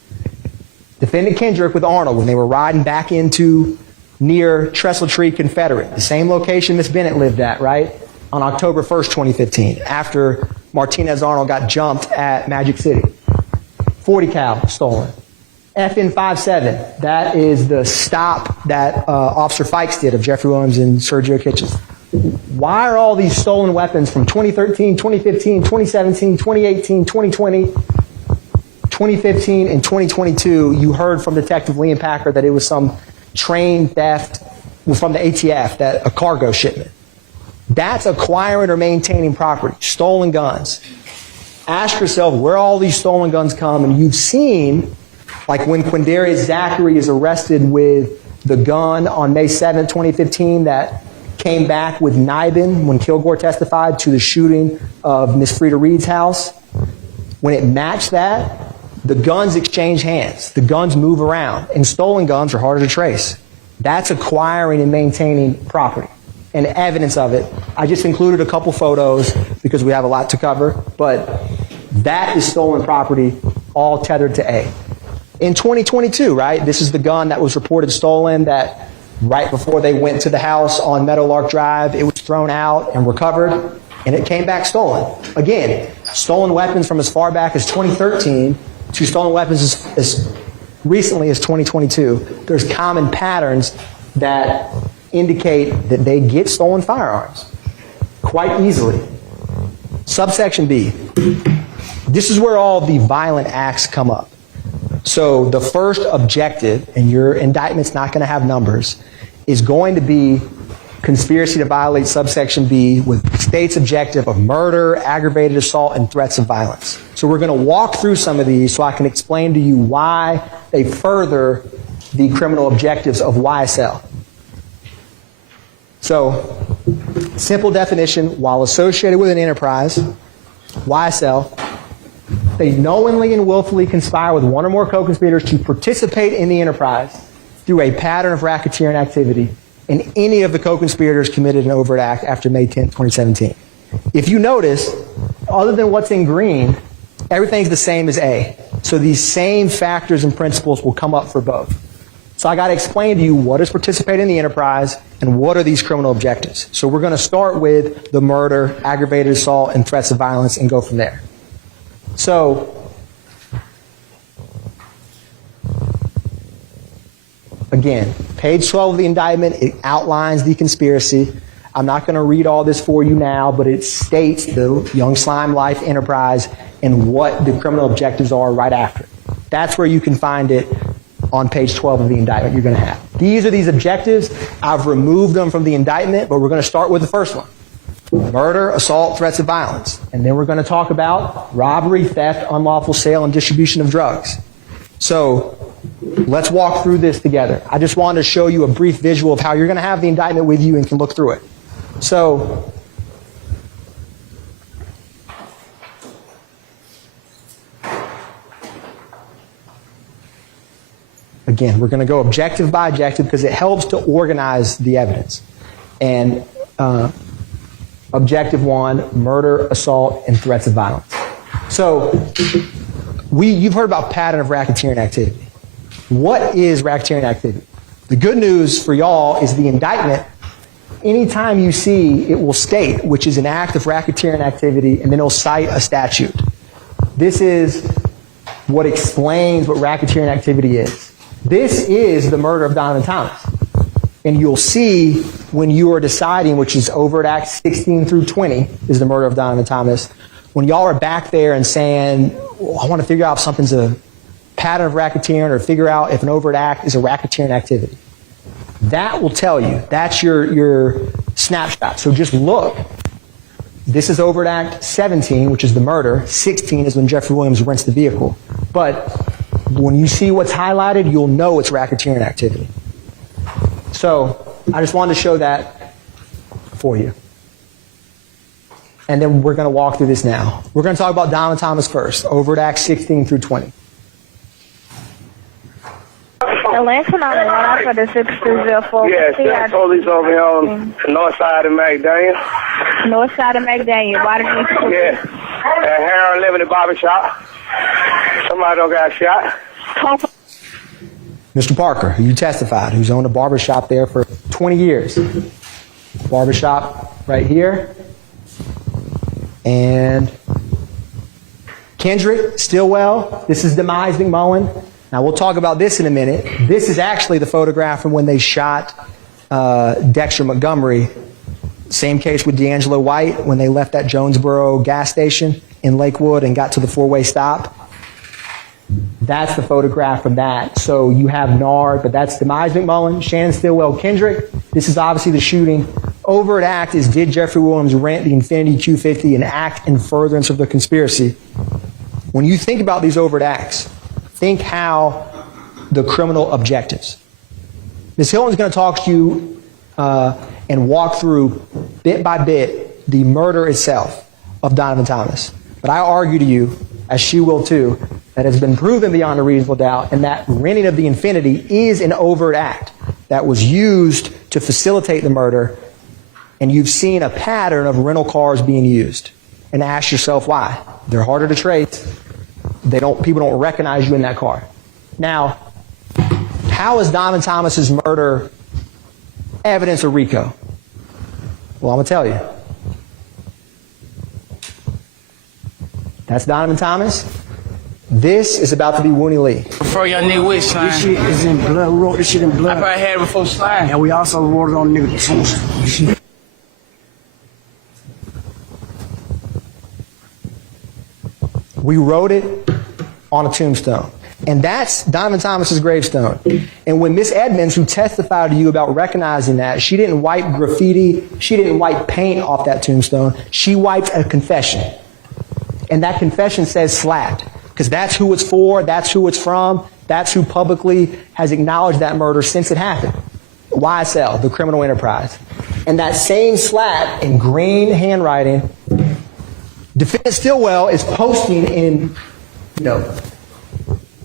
Defendant Kendrick with Arnold when they were riding back into near Trestle Tree Confederate, the same location Miss Bennett lived at, right? On October 1st, 2015, after Martinez Arnold got jumped at Magic City. 40 cal stolen. FN57, that is the stop that Officer Fikes did of Jeffrey Williams and Sergio Kitchens. Why are all these stolen weapons from 2013, 2015, 2017, 2018, 2020, 2015, and 2022? You heard from Detective Liam Packer that it was some train theft from the ATF, that a cargo shipment. That's acquiring or maintaining property, stolen guns. Ask yourself where all these stolen guns come, and you've seen, like when Quindarius Zachary is arrested with the gun on May 7th, 2015, that came back with Nibin when Kilgore testified to the shooting of Miss Frida Reed's house. When it matched that, the guns exchange hands. The guns move around, and stolen guns are harder to trace. That's acquiring and maintaining property. And evidence of it. I just included a couple photos because we have a lot to cover, but that is stolen property, all tethered to A. In 2022, right, this is the gun that was reported stolen, that right before they went to the house on Meadowlark Drive, it was thrown out and recovered, and it came back stolen. Again, stolen weapons from as far back as 2013 to stolen weapons as recently as 2022, there's common patterns that indicate that they get stolen firearms quite easily. Subsection B. This is where all the violent acts come up. So the first objective, and your indictment's not going to have numbers, is going to be conspiracy to violate subsection B with the state's objective of murder, aggravated assault, and threats of violence. So we're going to walk through some of these so I can explain to you why they further the criminal objectives of YSL. So, simple definition, while associated with an enterprise, YSL, they knowingly and willfully conspire with one or more co-conspirators to participate in the enterprise through a pattern of racketeering activity, and any of the co-conspirators committed an overt act after May 10, 2017. If you notice, other than what's in green, everything's the same as A. So these same factors and principles will come up for both. So I got to explain to you what is participating in the enterprise and what are these criminal objectives. So we're going to start with the murder, aggravated assault, and threats of violence and go from there. So, again, page 12 of the indictment, it outlines the conspiracy. I'm not going to read all this for you now, but it states the Young Slime Life enterprise and what the criminal objectives are right after. That's where you can find it on page 12 of the indictment you're going to have. These are these objectives. I've removed them from the indictment, but we're going to start with the first one. Murder, assault, threats of violence. And then we're going to talk about robbery, theft, unlawful sale, and distribution of drugs. So let's walk through this together. I just wanted to show you a brief visual of how you're going to have the indictment with you and can look through it. So again, we're going to go objective by objective because it helps to organize the evidence. And objective 1, murder, assault, and threats of violence. So you've heard about pattern of racketeering activity. What is racketeering activity? The good news for y'all is the indictment, anytime you see, it will state which is an act of racketeering activity, and then it'll cite a statute. This is what explains what racketeering activity is. This is the murder of Donovan Thomas. And you'll see when you are deciding, which is overt act 16 through 20, is the murder of Donovan Thomas. When y'all are back there and saying, oh, I want to figure out if something's a pattern of racketeering or figure out if an overt act is a racketeering activity. That will tell you. That's your snapshot. So just look. This is overt act 17, which is the murder. 16 is when Jeffrey Williams rents the vehicle. But when you see what's highlighted, you'll know it's racketeering activity. So I just wanted to show that for you. And then we're going to walk through this now. We're going to talk about Donovan Thomas first, overt act 16 through 20. The last one on the line for the 620. Yes, that's police over here on the north side of McDaniel. North side of McDaniel. Why did you? Yeah, at Harold living in the barbershop. Somebody don't got shot. Mr. Parker, who you testified, who's owned a barbershop there for 20 years. Barbershop right here. And Kendrick, Stillwell, this is Demise McMullen. Now, we'll talk about this in a minute. This is actually the photograph from when they shot Dexter Montgomery. Same case with D'Angelo White when they left that Jonesboro gas station in Lakewood and got to the four-way stop. That's the photograph from that. So you have Nard, but that's Demise McMullen, Shannon Stillwell, Kendrick. This is obviously the shooting. Overt act is, did Jeffrey Williams rent the Infiniti Q50 and act in furtherance of the conspiracy? When you think about these overt acts, think how the criminal objectives. Ms. Hylton's going to talk to you and walk through bit by bit the murder itself of Donovan Thomas. But I argue to you, as she will too, that has been proven beyond a reasonable doubt, and that renting of the Infiniti is an overt act that was used to facilitate the murder, and you've seen a pattern of rental cars being used. And ask yourself why. They're harder to trace. People don't recognize you in that car. Now, how is Donovan Thomas's murder evidence of RICO? Well, I'm going to tell you. That's Donovan Thomas. This is about to be Wooney Lee. Before y'all nigga with slime. This shit is in blood. We wrote this shit in blood. I probably had it before slime. And we also wrote it on the nigga tombstone. We wrote it on a tombstone. And that's Donovan Thomas's gravestone. And when Miss Edmonds, who testified to you about recognizing that, she didn't wipe graffiti, she didn't wipe paint off that tombstone, she wiped a confession. And that confession says slapped. Because that's who it's for, that's who it's from, that's who publicly has acknowledged that murder since it happened. YSL, the criminal enterprise. And that same slap in green handwriting, Defendant Stillwell is posting in,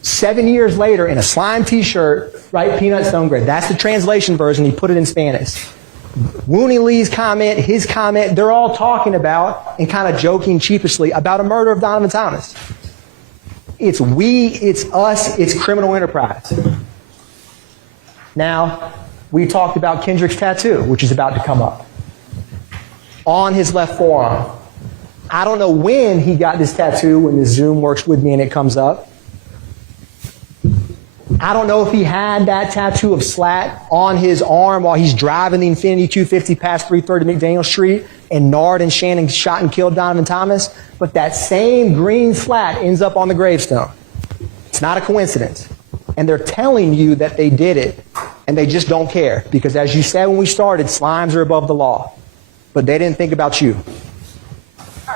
7 years later in a slime t-shirt, right, peanut stone gray. That's the translation version. He put it in Spanish. Wooney Lee's comment, his comment, they're all talking about and kind of joking sheepishly about a murder of Donovan Thomas. It's we, it's us, it's criminal enterprise. Now, we talked about Kendrick's tattoo, which is about to come up on his left forearm. I don't know when he got this tattoo, when this Zoom works with me and it comes up. I don't know if he had that tattoo of slat on his arm while he's driving the Infinity 250 past 330 McDaniel Street and Nard and Shannon shot and killed Donovan Thomas, but that same green slat ends up on the gravestone. It's not a coincidence. And they're telling you that they did it, and they just don't care. Because as you said when we started, slimes are above the law. But they didn't think about you.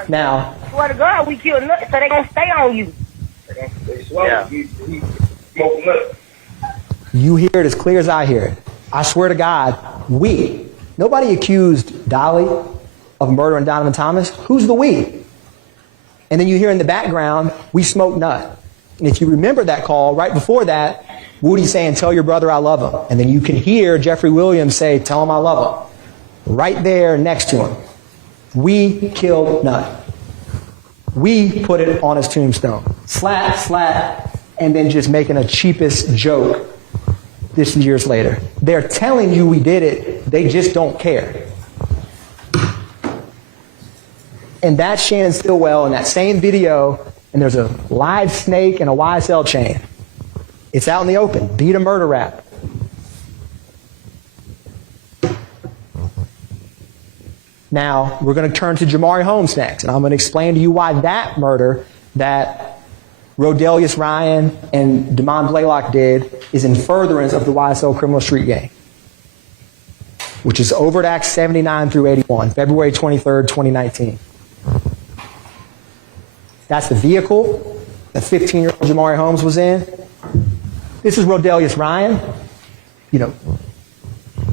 Now, Swear to God, we killed nuts, so they gonna stay on you. Yeah. you hear it as clear as I hear it. I swear to God, nobody accused Dolly of murdering Donovan Thomas. Who's the we? And then you hear in the background, we smoke nut. And if you remember that call, right before that, Woody saying, tell your brother I love him. And then you can hear Jeffrey Williams say, tell him I love him. Right there next to him. We killed Nut. We put it on his tombstone. Slap, slap, and then just making a cheapest joke this years later. They're telling you we did it, they just don't care. And that's Shannon Stillwell in that same video, and there's a live snake and a YSL chain. It's out in the open. Beat a murder rap. Now, we're going to turn to Jamari Holmes next, and I'm going to explain to you why that murder that Rodelius Ryan and Damon Blaylock did is in furtherance of the YSL criminal street gang, which is Overt Acts 79 through 81, February 23rd, 2019. That's the vehicle that 15-year-old Jamari Holmes was in. This is Rodelius Ryan.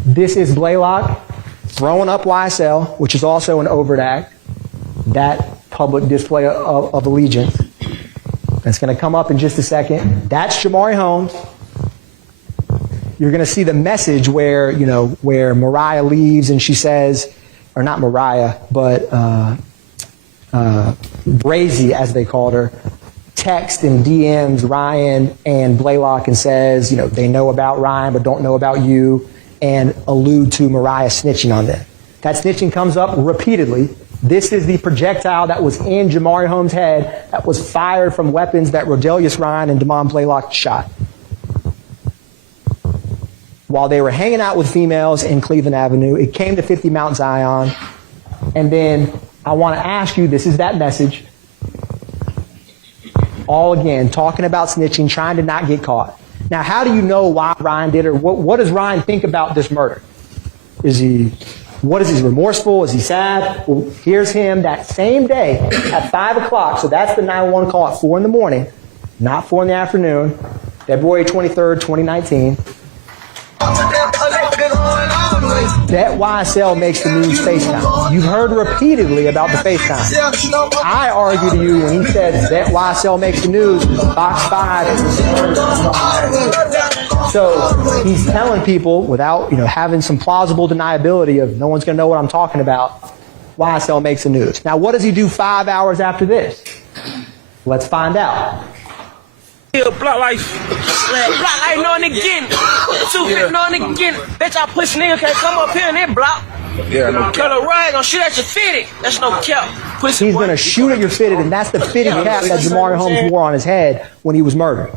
This is Blaylock throwing up YSL, which is also an overt act, that public display of allegiance. That's going to come up in just a second. That's Jamari Holmes. You're going to see the message where, where Mariah leaves and she says, or not Mariah, but Brazy, as they called her, text and DMs Ryan and Blaylock and says, they know about Ryan but don't know about you, and allude to Mariah snitching on them. That snitching comes up repeatedly. This is the projectile that was in Jamari Holmes' head that was fired from weapons that Rodelius Ryan and Damon Blaylock shot while they were hanging out with females in Cleveland Avenue. It came to 50 Mount Zion. And then I want to ask you, this is that message. All again, talking about snitching, trying to not get caught. Now, how do you know why Ryan did it? What does Ryan think about this murder? Is he remorseful? Is he sad? Well, here's him that same day at 5 o'clock. So that's the 911 call at 4 in the morning, not 4 in the afternoon, February 23rd, 2019. That YSL makes the news FaceTime. You've heard repeatedly about the FaceTime. I argue to you when he says that YSL makes the news, Fox 5. So he's telling people without, having some plausible deniability of no one's going to know what I'm talking about, YSL makes the news. Now, what does he do 5 hours after this? Let's find out. Block life knowing again. 250 knowing again. Bitch, I push nigga can't come up here and then block. Yeah, no cap. Cut a rag, gonna shoot at your fitted. That's no cap. He's going to shoot at your fitted, and that's the fitted cap that Jamari Holmes wore on his head when he was murdered.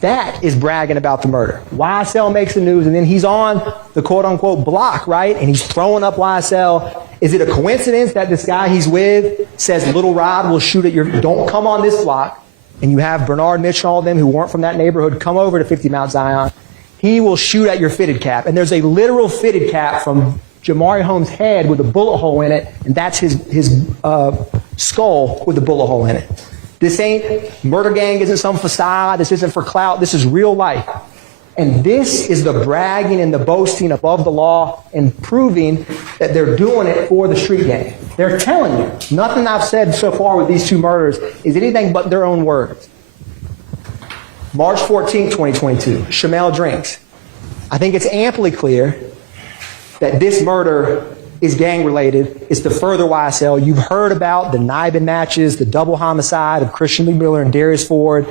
That is bragging about the murder. YSL makes the news, and then he's on the quote-unquote block, right? And he's throwing up YSL. Is it a coincidence that this guy he's with says, Little Rod will shoot at your... Don't come on this block. And you have Bernard Mitch and all of them who weren't from that neighborhood come over to 50 Mount Zion. He will shoot at your fitted cap. And there's a literal fitted cap from Jamari Holmes' head with a bullet hole in it, and that's his skull with a bullet hole in it. This ain't, murder gang isn't some facade, this isn't for clout, this is real life. And this is the bragging and the boasting above the law and proving that they're doing it for the street gang. They're telling you, nothing I've said so far with these two murders is anything but their own words. March 14, 2022, Shamel drinks. I think it's amply clear that this murder is gang-related. It's to further YSL. You've heard about the Nibin matches, the double homicide of Christian Lee Miller and Darius Ford.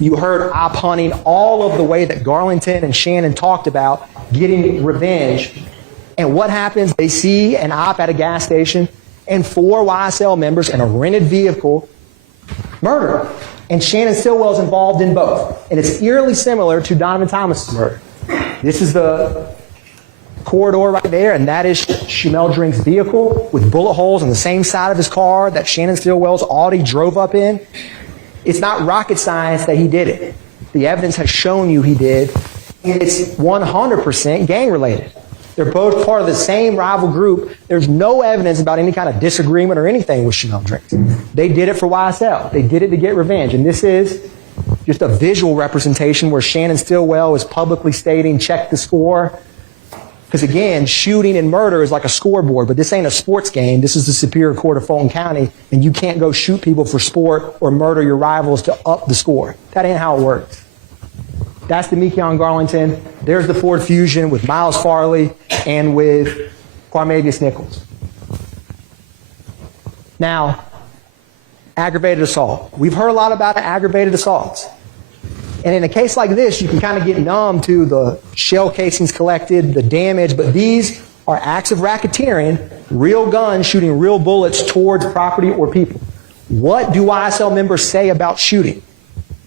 You heard op hunting, all of the way that Garlington and Shannon talked about getting revenge. And what happens? They see an op at a gas station and 4 YSL members in a rented vehicle murder. And Shannon Stillwell's involved in both. And it's eerily similar to Donovan Thomas's murder. This is the corridor right there, and that is Shamel Drink's vehicle with bullet holes on the same side of his car that Shannon Stillwell's Audi drove up in. It's not rocket science that he did it. The evidence has shown you he did, and it's 100% gang-related. They're both part of the same rival group. There's no evidence about any kind of disagreement or anything with Shamel Drinks. They did it for YSL. They did it to get revenge, and this is just a visual representation where Shannon Stillwell is publicly stating, check the score. Because again, shooting and murder is like a scoreboard, but this ain't a sports game. This is the Superior Court of Fulton County, and you can't go shoot people for sport or murder your rivals to up the score. That ain't how it works. That's the Mekion Garlington. There's the Ford Fusion with Miles Farley and with Quarmavius Nichols. Now, aggravated assault. We've heard a lot about aggravated assaults. And in a case like this, you can kind of get numb to the shell casings collected, the damage, but these are acts of racketeering, real guns shooting real bullets towards property or people. What do YSL members say about shooting?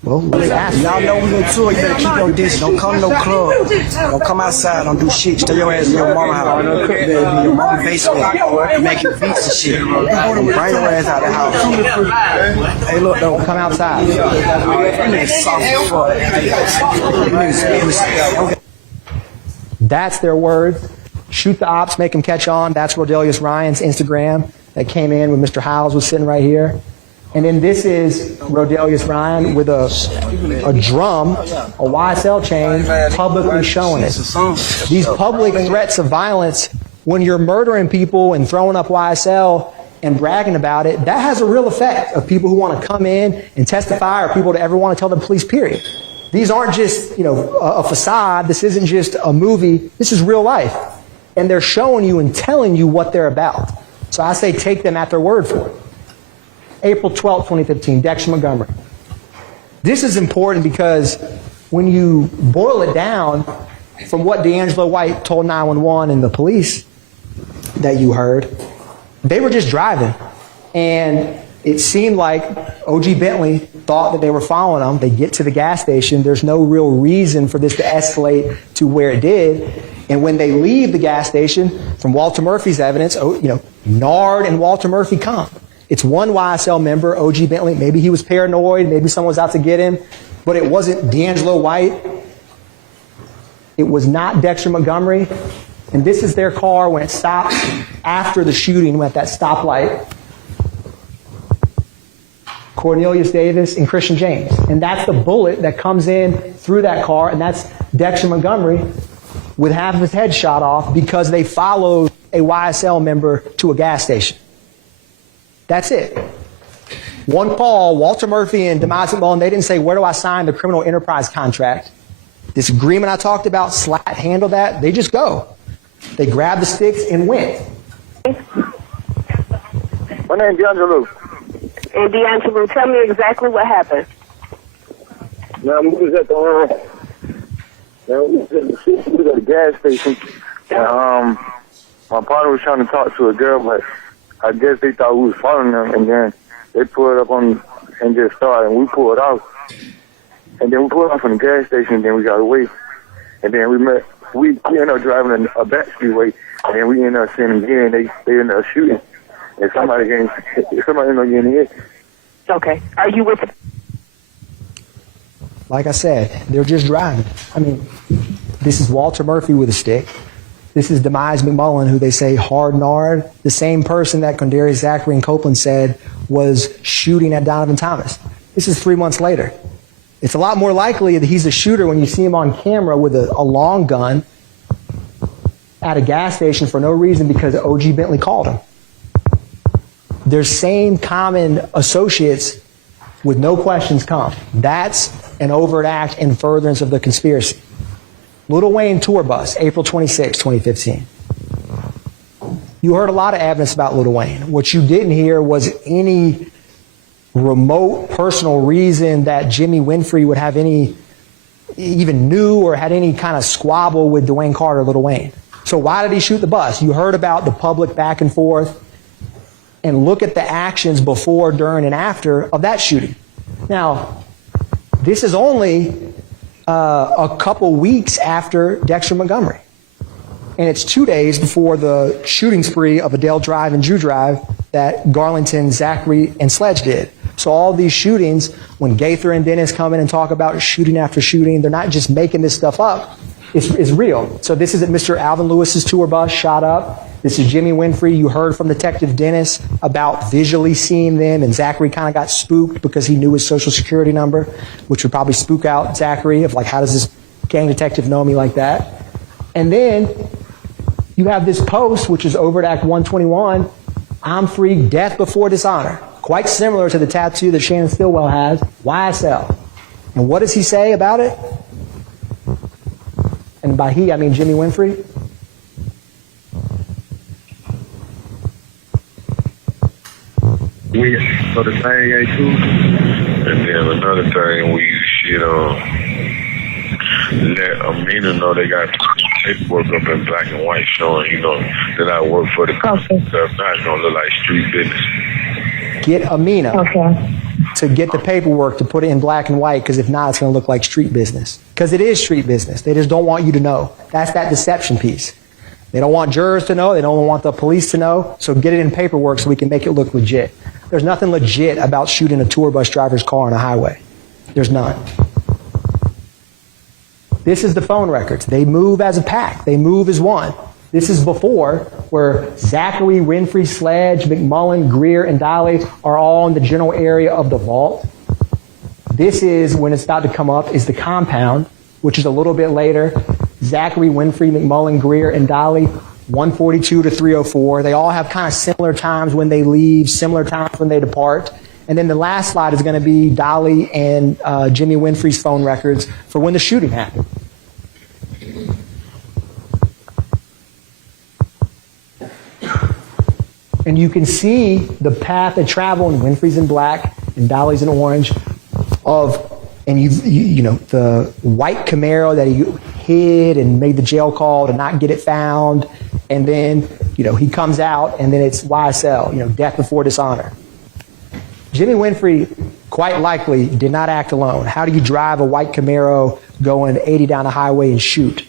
Well, let's ask. Y'all know we on tour, you better keep your distance. Don't come to no club. Don't come outside, don't do shit. Stay your ass in your mama house. Don't cook there in your mama basement. Making beats and shit. Don't bring your ass out the house. Hey, look, don't come outside. That's their words. Shoot the ops, make them catch on. That's Rodelius Ryan's Instagram that came in when Mr. Howes was sitting right here. And then this is Rodelius Ryan with a drum, a YSL chain, publicly showing it. These public threats of violence, when you're murdering people and throwing up YSL and bragging about it, that has a real effect of people who want to come in and testify or people to ever want to tell the police, period. These aren't just, a facade. This isn't just a movie. This is real life. And they're showing you and telling you what they're about. So I say take them at their word for it. April 12, 2015, Dexter Montgomery. This is important because when you boil it down from what D'Angelo White told 911 and the police that you heard, they were just driving. And it seemed like O.G. Bentley thought that they were following them. They get to the gas station. There's no real reason for this to escalate to where it did. And when they leave the gas station, from Walter Murphy's evidence, Nard and Walter Murphy come. It's one YSL member, O.G. Bentley. Maybe he was paranoid. Maybe someone was out to get him. But it wasn't D'Angelo White. It was not Dexter Montgomery. And this is their car when it stops after the shooting at that stoplight. Cornelius Davis and Christian James. And that's the bullet that comes in through that car. And that's Dexter Montgomery with half of his head shot off because they followed a YSL member to a gas station. That's it. One call, Walter Murphy and DeMaz McMullen, they didn't say, where do I sign the criminal enterprise contract? This agreement I talked about, Slat handled that. They just go. They grabbed the sticks and went. My name's D'Angelo. And D'Angelo, tell me exactly what happened. Now, we was at the gas station. my partner was trying to talk to a girl, but I guess they thought we was following them, and then they pulled up on and just started, and we pulled off. And then we pulled off from the gas station, and then we got away. And then we ended up driving a back streetway, and then we ended up seeing them again. They ended up shooting, and somebody ended up getting hit. Okay. Are you with? Like I said, they're just driving. I mean, this is Walter Murphy with a stick. This is Demise McMullen, who they say hard-nard, the same person that Condarius Zachary and Copeland said was shooting at Donovan Thomas. This is 3 months later. It's a lot more likely that he's a shooter when you see him on camera with a long gun at a gas station for no reason because O.G. Bentley called him. Their same common associates with no questions come. That's an overt act in furtherance of the conspiracy. Lil Wayne tour bus, April 26, 2015. You heard a lot of evidence about Lil Wayne. What you didn't hear was any remote personal reason that Jimmy Winfrey would have any, even knew or had any kind of squabble with Dwayne Carter, Lil Wayne. So why did he shoot the bus? You heard about the public back and forth, and look at the actions before, during, and after of that shooting. Now, this is only a couple weeks after Dexter Montgomery. And it's 2 days before the shooting spree of Adele Drive and Drew Drive that Garlington, Zachary, and Sledge did. So all these shootings, when Gaither and Dennis come in and talk about shooting after shooting, they're not just making this stuff up. It's real. So this is at Mr. Alvin Lewis's tour bus, shot up. This is Jimmy Winfrey. You heard from Detective Dennis about visually seeing them, and Zachary kind of got spooked because he knew his social security number, which would probably spook out Zachary of like, how does this gang detective know me like that? And then you have this post, which is Overt Act 121, I'm free, death before dishonor. Quite similar to the tattoo that Shannon Stillwell has, YSL. And what does he say about it? And by he, I mean Jimmy Winfrey. So the thing ain't too. And then another thing, we should let Amina know they got paperwork up in black and white showing, that I work for the company. So if not, it's going to look like street business. Get Amina to get the paperwork to put it in black and white, because if not, it's going to look like street business. Because it is street business. They just don't want you to know. That's that deception piece. They don't want jurors to know. They don't want the police to know. So get it in paperwork so we can make it look legit. There's nothing legit about shooting a tour bus driver's car on a highway. There's none. This is the phone records. They move as a pack. They move as one. This is before, where Zachary, Winfrey, Sledge, McMullen, Greer, and Dolly are all in the general area of the vault. This is, when it's about to come up, is the compound, which is a little bit later. Zachary, Winfrey, McMullen, Greer, and Dolly, 142 to 304. They all have kind of similar times when they leave, similar times when they depart. And then the last slide is going to be Dolly and Jimmy Winfrey's phone records for when the shooting happened. And you can see the path they travel, and Winfrey's in black and Dolly's in orange, and the white Camaro that he hid and made the jail call to not get it found. And then, he comes out, and then it's YSL, death before dishonor. Jimmy Winfrey quite likely did not act alone. How do you drive a white Camaro going 80 down a highway and shoot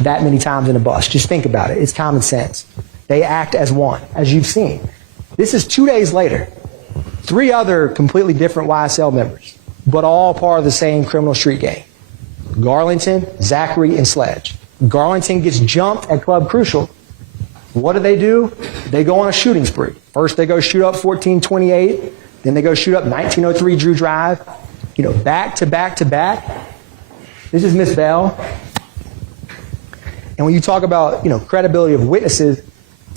that many times in a bus? Just think about it. It's common sense. They act as one, as you've seen. This is 2 days later. 3 other completely different YSL members, but all part of the same criminal street gang. Garlington, Zachary, and Sledge. Garlington gets jumped at Club Crucial. What do? They go on a shooting spree. First they go shoot up 1428, then they go shoot up 1903 Drew Drive, back to back to back. This is Miss Bell. And when you talk about, credibility of witnesses,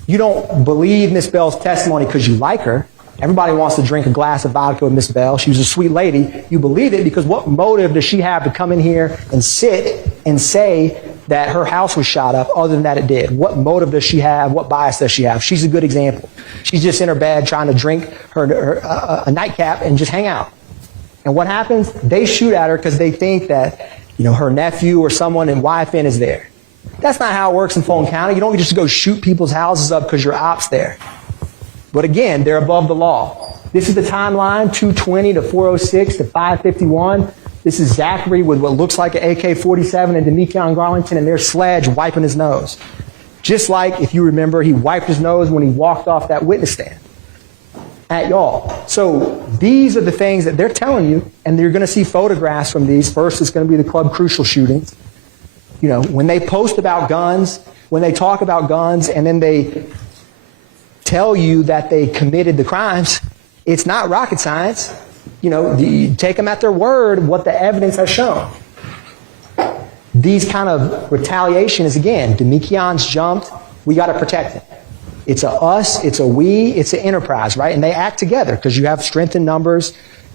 you don't believe Miss Bell's testimony because you like her. Everybody wants to drink a glass of vodka with Miss Bell. She was a sweet lady. You believe it because what motive does she have to come in here and sit and say that her house was shot up other than that it did? What motive does she have? What bias does she have? She's a good example. She's just in her bed trying to drink a nightcap and just hang out. And what happens? They shoot at her because they think that, her nephew or someone in YFN is there. That's not how it works in Fulton County. You don't just go shoot people's houses up because you're ops there. But again, they're above the law. This is the timeline, 220 to 406 to 551. This is Zachary with what looks like an AK-47 and Demekion Garlington and their sledge wiping his nose. Just like, if you remember, he wiped his nose when he walked off that witness stand at y'all. So these are the things that they're telling you, and you're going to see photographs from these. First, it's going to be the Club Crucial shootings. You know, when they post about guns, when they talk about guns, and then they tell you that they committed the crimes, it's not rocket science. You know, take them at their word, what the evidence has shown. These kind of retaliation is, again, Demekion's jumped, we got to protect him. It's a us, it's a we, it's an enterprise, right? And they act together because you have strength in numbers,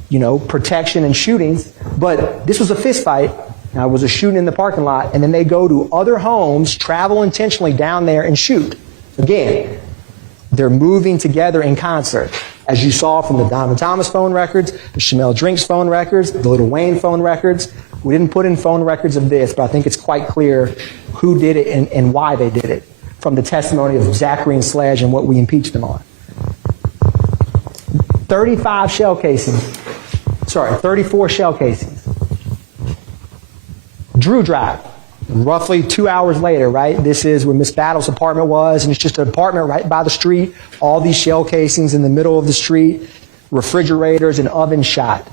you know, protection and shootings. But this was a fist fight. Now, it was a shooting in the parking lot, and then they go to other homes, travel intentionally down there and shoot. Again, they're moving together in concert. As you saw from the Donovan Thomas phone records, the Shamel Drinks phone records, the Little Wayne phone records. We didn't put in phone records of this, but I think it's quite clear who did it and why they did it from the testimony of Zachary and Sledge and what we impeached them on. 34 shell casings. Drew Drive, roughly 2 hours later, right? This is where Miss Battle's apartment was, and it's just an apartment right by the street. All these shell casings in the middle of the street, refrigerators and ovens shot.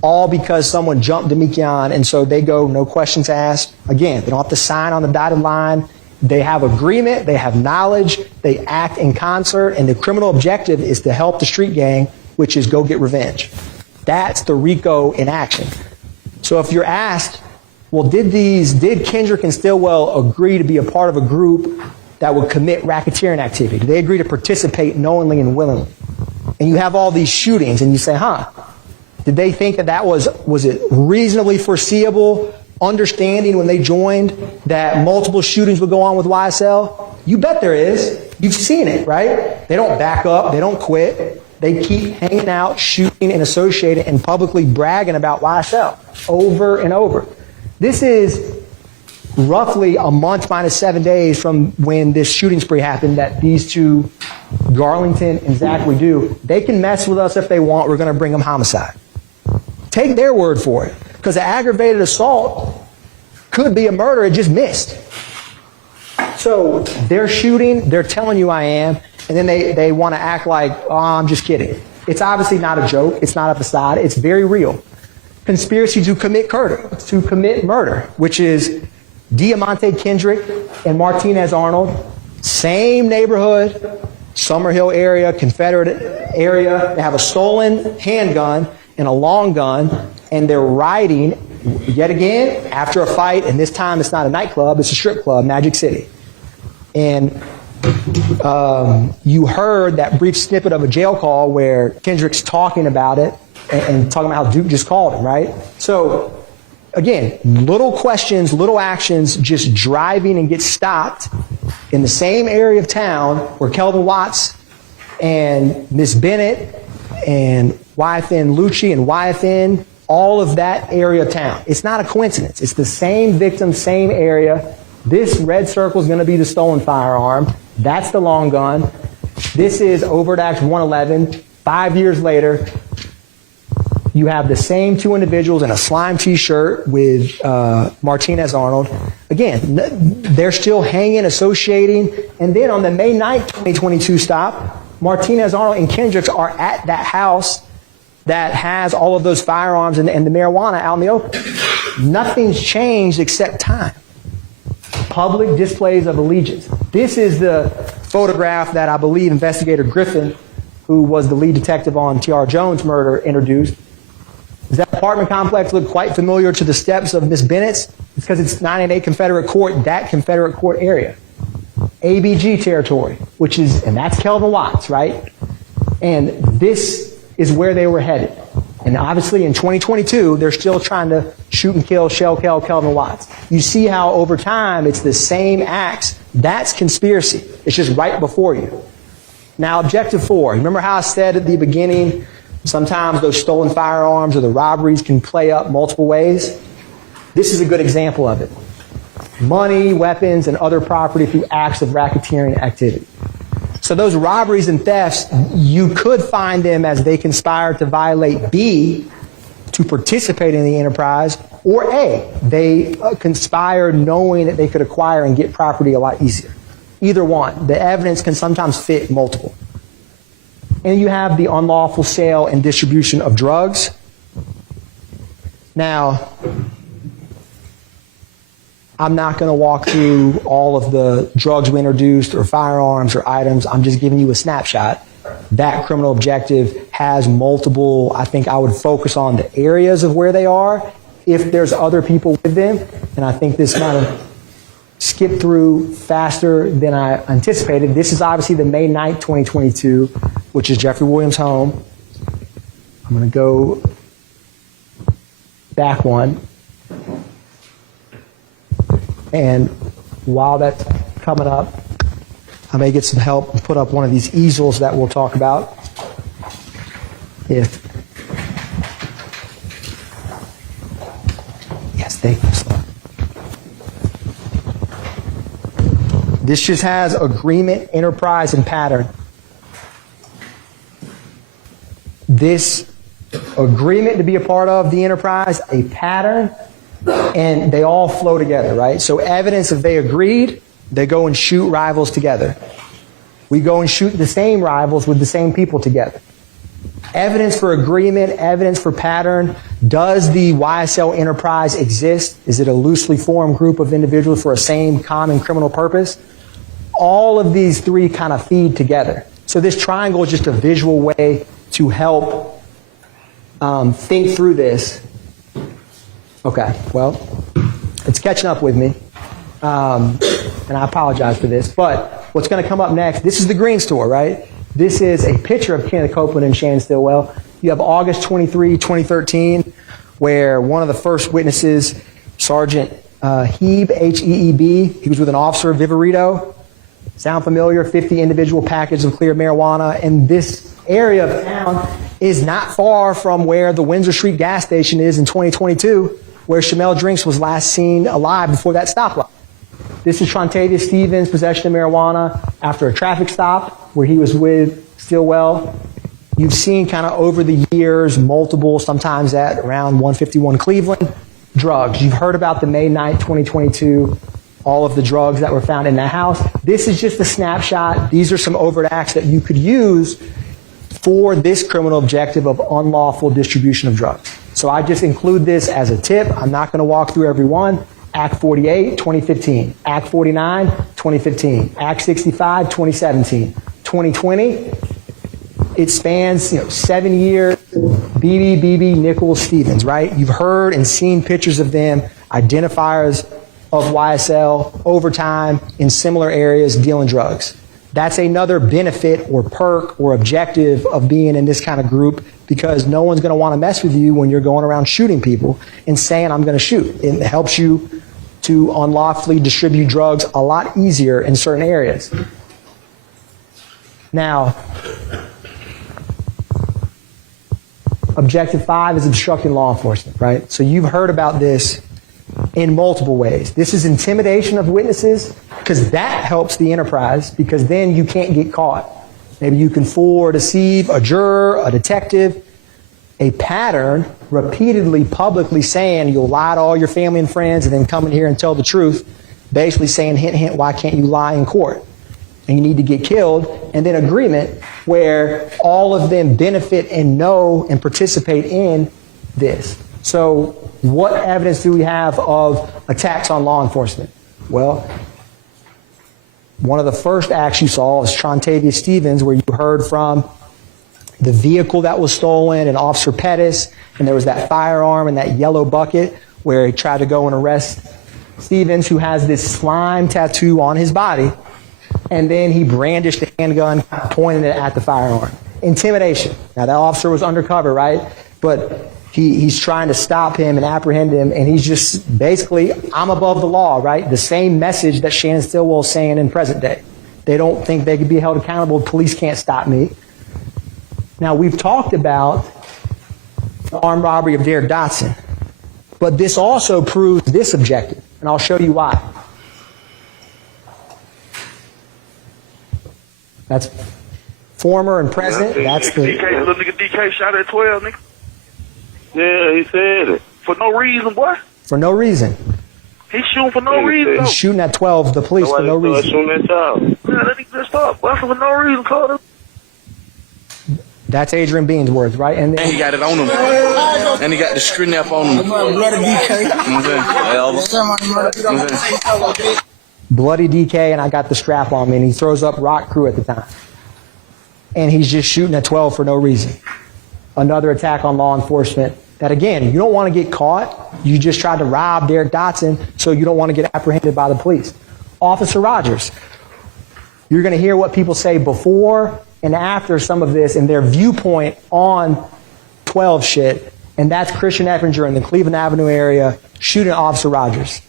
All because someone jumped Demekion, and so they go, no questions asked. Again, they don't have to sign on the dotted line. They have agreement, they have knowledge, they act in concert, and the criminal objective is to help the street gang, which is go get revenge. That's the RICO in action. So if you're asked, well, did Kendrick and Stillwell agree to be a part of a group that would commit racketeering activity? Did they agree to participate knowingly and willingly? And you have all these shootings, and you say, did they think that was it reasonably foreseeable, understanding when they joined that multiple shootings would go on with YSL? You bet there is. You've seen it, right? They don't back up. They don't quit. They keep hanging out, shooting, and associating, and publicly bragging about YSL over and over. This is roughly a month minus 7 days from when this shooting spree happened that these two, Garlington and Zachary, do. They can mess with us if they want. We're going to bring them homicide. Take their word for it. Because an aggravated assault could be a murder. It just missed. So they're shooting. They're telling you I am. And then they want to act like, oh, I'm just kidding. It's obviously not a joke. It's not a facade. It's very real. Conspiracy to commit murder, which is Diamante Kendrick and Martinez Arnold. Same neighborhood, Summerhill area, Confederate area. They have a stolen handgun and a long gun, and they're riding, yet again, after a fight, and this time it's not a nightclub, it's a strip club, Magic City. And you heard that brief snippet of a jail call where Kendrick's talking about it and talking about how Duke just called him, right? So, again, little questions, little actions, just driving and get stopped in the same area of town where Kelvin Watts and Miss Bennett and YFN Lucci and YFN, all of that area of town. It's not a coincidence. It's the same victim, same area. This red circle is going to be the stolen firearm. That's the long gun. This is Overt Act 111. 5 years later, you have the same two individuals in a slime T-shirt with Martinez Arnold. Again, they're still hanging, associating. And then on the May 9th, 2022 stop, Martinez Arnold and Kendricks are at that house that has all of those firearms and the marijuana out in the open. Nothing's changed except time. Public displays of allegiance. This is the photograph that I believe Investigator Griffin, who was the lead detective on T.R. Jones' murder, introduced. Does that apartment complex look quite familiar to the steps of Miss Bennett's? It's because it's 988 Confederate Court, that Confederate Court area. ABG territory, and that's Kelvin Watts, right? And this is where they were headed. And obviously in 2022, they're still trying to shoot and kill, shell kill Kelvin Watts. You see how over time it's the same acts. That's conspiracy. It's just right before you. Now, objective 4. Remember how I said at the beginning, sometimes those stolen firearms or the robberies can play up multiple ways? This is a good example of it. money, weapons, and other property through acts of racketeering activity. So those robberies and thefts, you could find them as they conspired to violate B, to participate in the enterprise, or A, they conspired knowing that they could acquire and get property a lot easier. Either one. The evidence can sometimes fit multiple. And you have the unlawful sale and distribution of drugs. Now, I'm not going to walk through all of the drugs we introduced or firearms or items. I'm just giving you a snapshot. That criminal objective has multiple. I think I would focus on the areas of where they are if there's other people with them. And I think this kind of skipped through faster than I anticipated. This is obviously the May 9th, 2022, which is Jeffrey Williams' home. I'm going to go back one. And while that's coming up, I may get some help and put up one of these easels that we'll talk about. Yes, thank you. This just has agreement, enterprise, and pattern. This agreement to be a part of the enterprise, a pattern, and they all flow together, right? So evidence, if they agreed, they go and shoot rivals together. We go and shoot the same rivals with the same people together. Evidence for agreement, evidence for pattern. Does the YSL enterprise exist? Is it a loosely formed group of individuals for a same common criminal purpose? All of these three kind of feed together. So this triangle is just a visual way to help think through this. Okay, well, it's catching up with me, and I apologize for this, but what's going to come up next, this is the Green Store, right? This is a picture of Kenneth Copeland and Shannon Stillwell. You have August 23, 2013, where one of the first witnesses, Sergeant Heeb, H-E-E-B, he was with an officer, Viverito. Sound familiar? 50 individual packages of clear marijuana. And this area of town is not far from where the Windsor Street gas station is in 2022, where Shamel Drinks was last seen alive before that stoplight. This is Trontavious Stevens' possession of marijuana after a traffic stop where he was with Stillwell. You've seen kind of over the years, multiple, sometimes at around 151 Cleveland, drugs. You've heard about the May 9th, 2022, all of the drugs that were found in that house. This is just a snapshot. These are some overt acts that you could use for this criminal objective of unlawful distribution of drugs. So I just include this as a tip. I'm not going to walk through every one. Act 48, 2015. Act 49, 2015. Act 65, 2017. 2020, it spans 7 years. BB, Nichols, Stevens, right? You've heard and seen pictures of them, identifiers of YSL over time in similar areas dealing drugs. That's another benefit or perk or objective of being in this kind of group, because no one's going to want to mess with you when you're going around shooting people and saying, I'm going to shoot. It helps you to unlawfully distribute drugs a lot easier in certain areas. Now, objective 5 is obstructing law enforcement, right? So you've heard about this in multiple ways. This is intimidation of witnesses, because that helps the enterprise, because then you can't get caught. Maybe you can fool or deceive a juror, a detective. A pattern, repeatedly, publicly saying you'll lie to all your family and friends and then come in here and tell the truth, basically saying, hint, hint, why can't you lie in court? And you need to get killed. And then agreement, where all of them benefit and know and participate in this. So what evidence do we have of attacks on law enforcement? Well, one of the first acts you saw is Trontavious Stevens, where you heard from the vehicle that was stolen and Officer Pettis, and there was that firearm and that yellow bucket where he tried to go and arrest Stevens, who has this slime tattoo on his body, and then he brandished a handgun, pointing it at the firearm. Intimidation. Now, that officer was undercover, right? But he's trying to stop him and apprehend him, and he's just basically, I'm above the law, right? The same message that Shannon Stillwell is saying in present day. They don't think they could be held accountable. Police can't stop me. Now, we've talked about the armed robbery of Derek Dotson, but this also proves this objective, and I'll show you why. That's former and present. That's the Little nigga DK shot at 12, nigga. Yeah, he said it. For no reason, boy. for no reason. He's shooting for no reason. He's shooting at 12, the police, for no reason. Shooting at child. Yeah, that nigga just stopped. Boy, for no reason, Carter. That's Adrian Bean's words, right? And he got it on him. And he got the screen up on him. Bloody DK, and I got the strap on me, and he throws up Rock Crew at the time. And he's just shooting at 12 for no reason. Another attack on law enforcement. That again, you don't want to get caught. You just tried to rob Derek Dotson, so you don't want to get apprehended by the police. Officer Rogers. You're going to hear what people say before and after some of this and their viewpoint on 12 shit. And that's Christian Eppinger in the Cleveland Avenue area shooting Officer Rogers.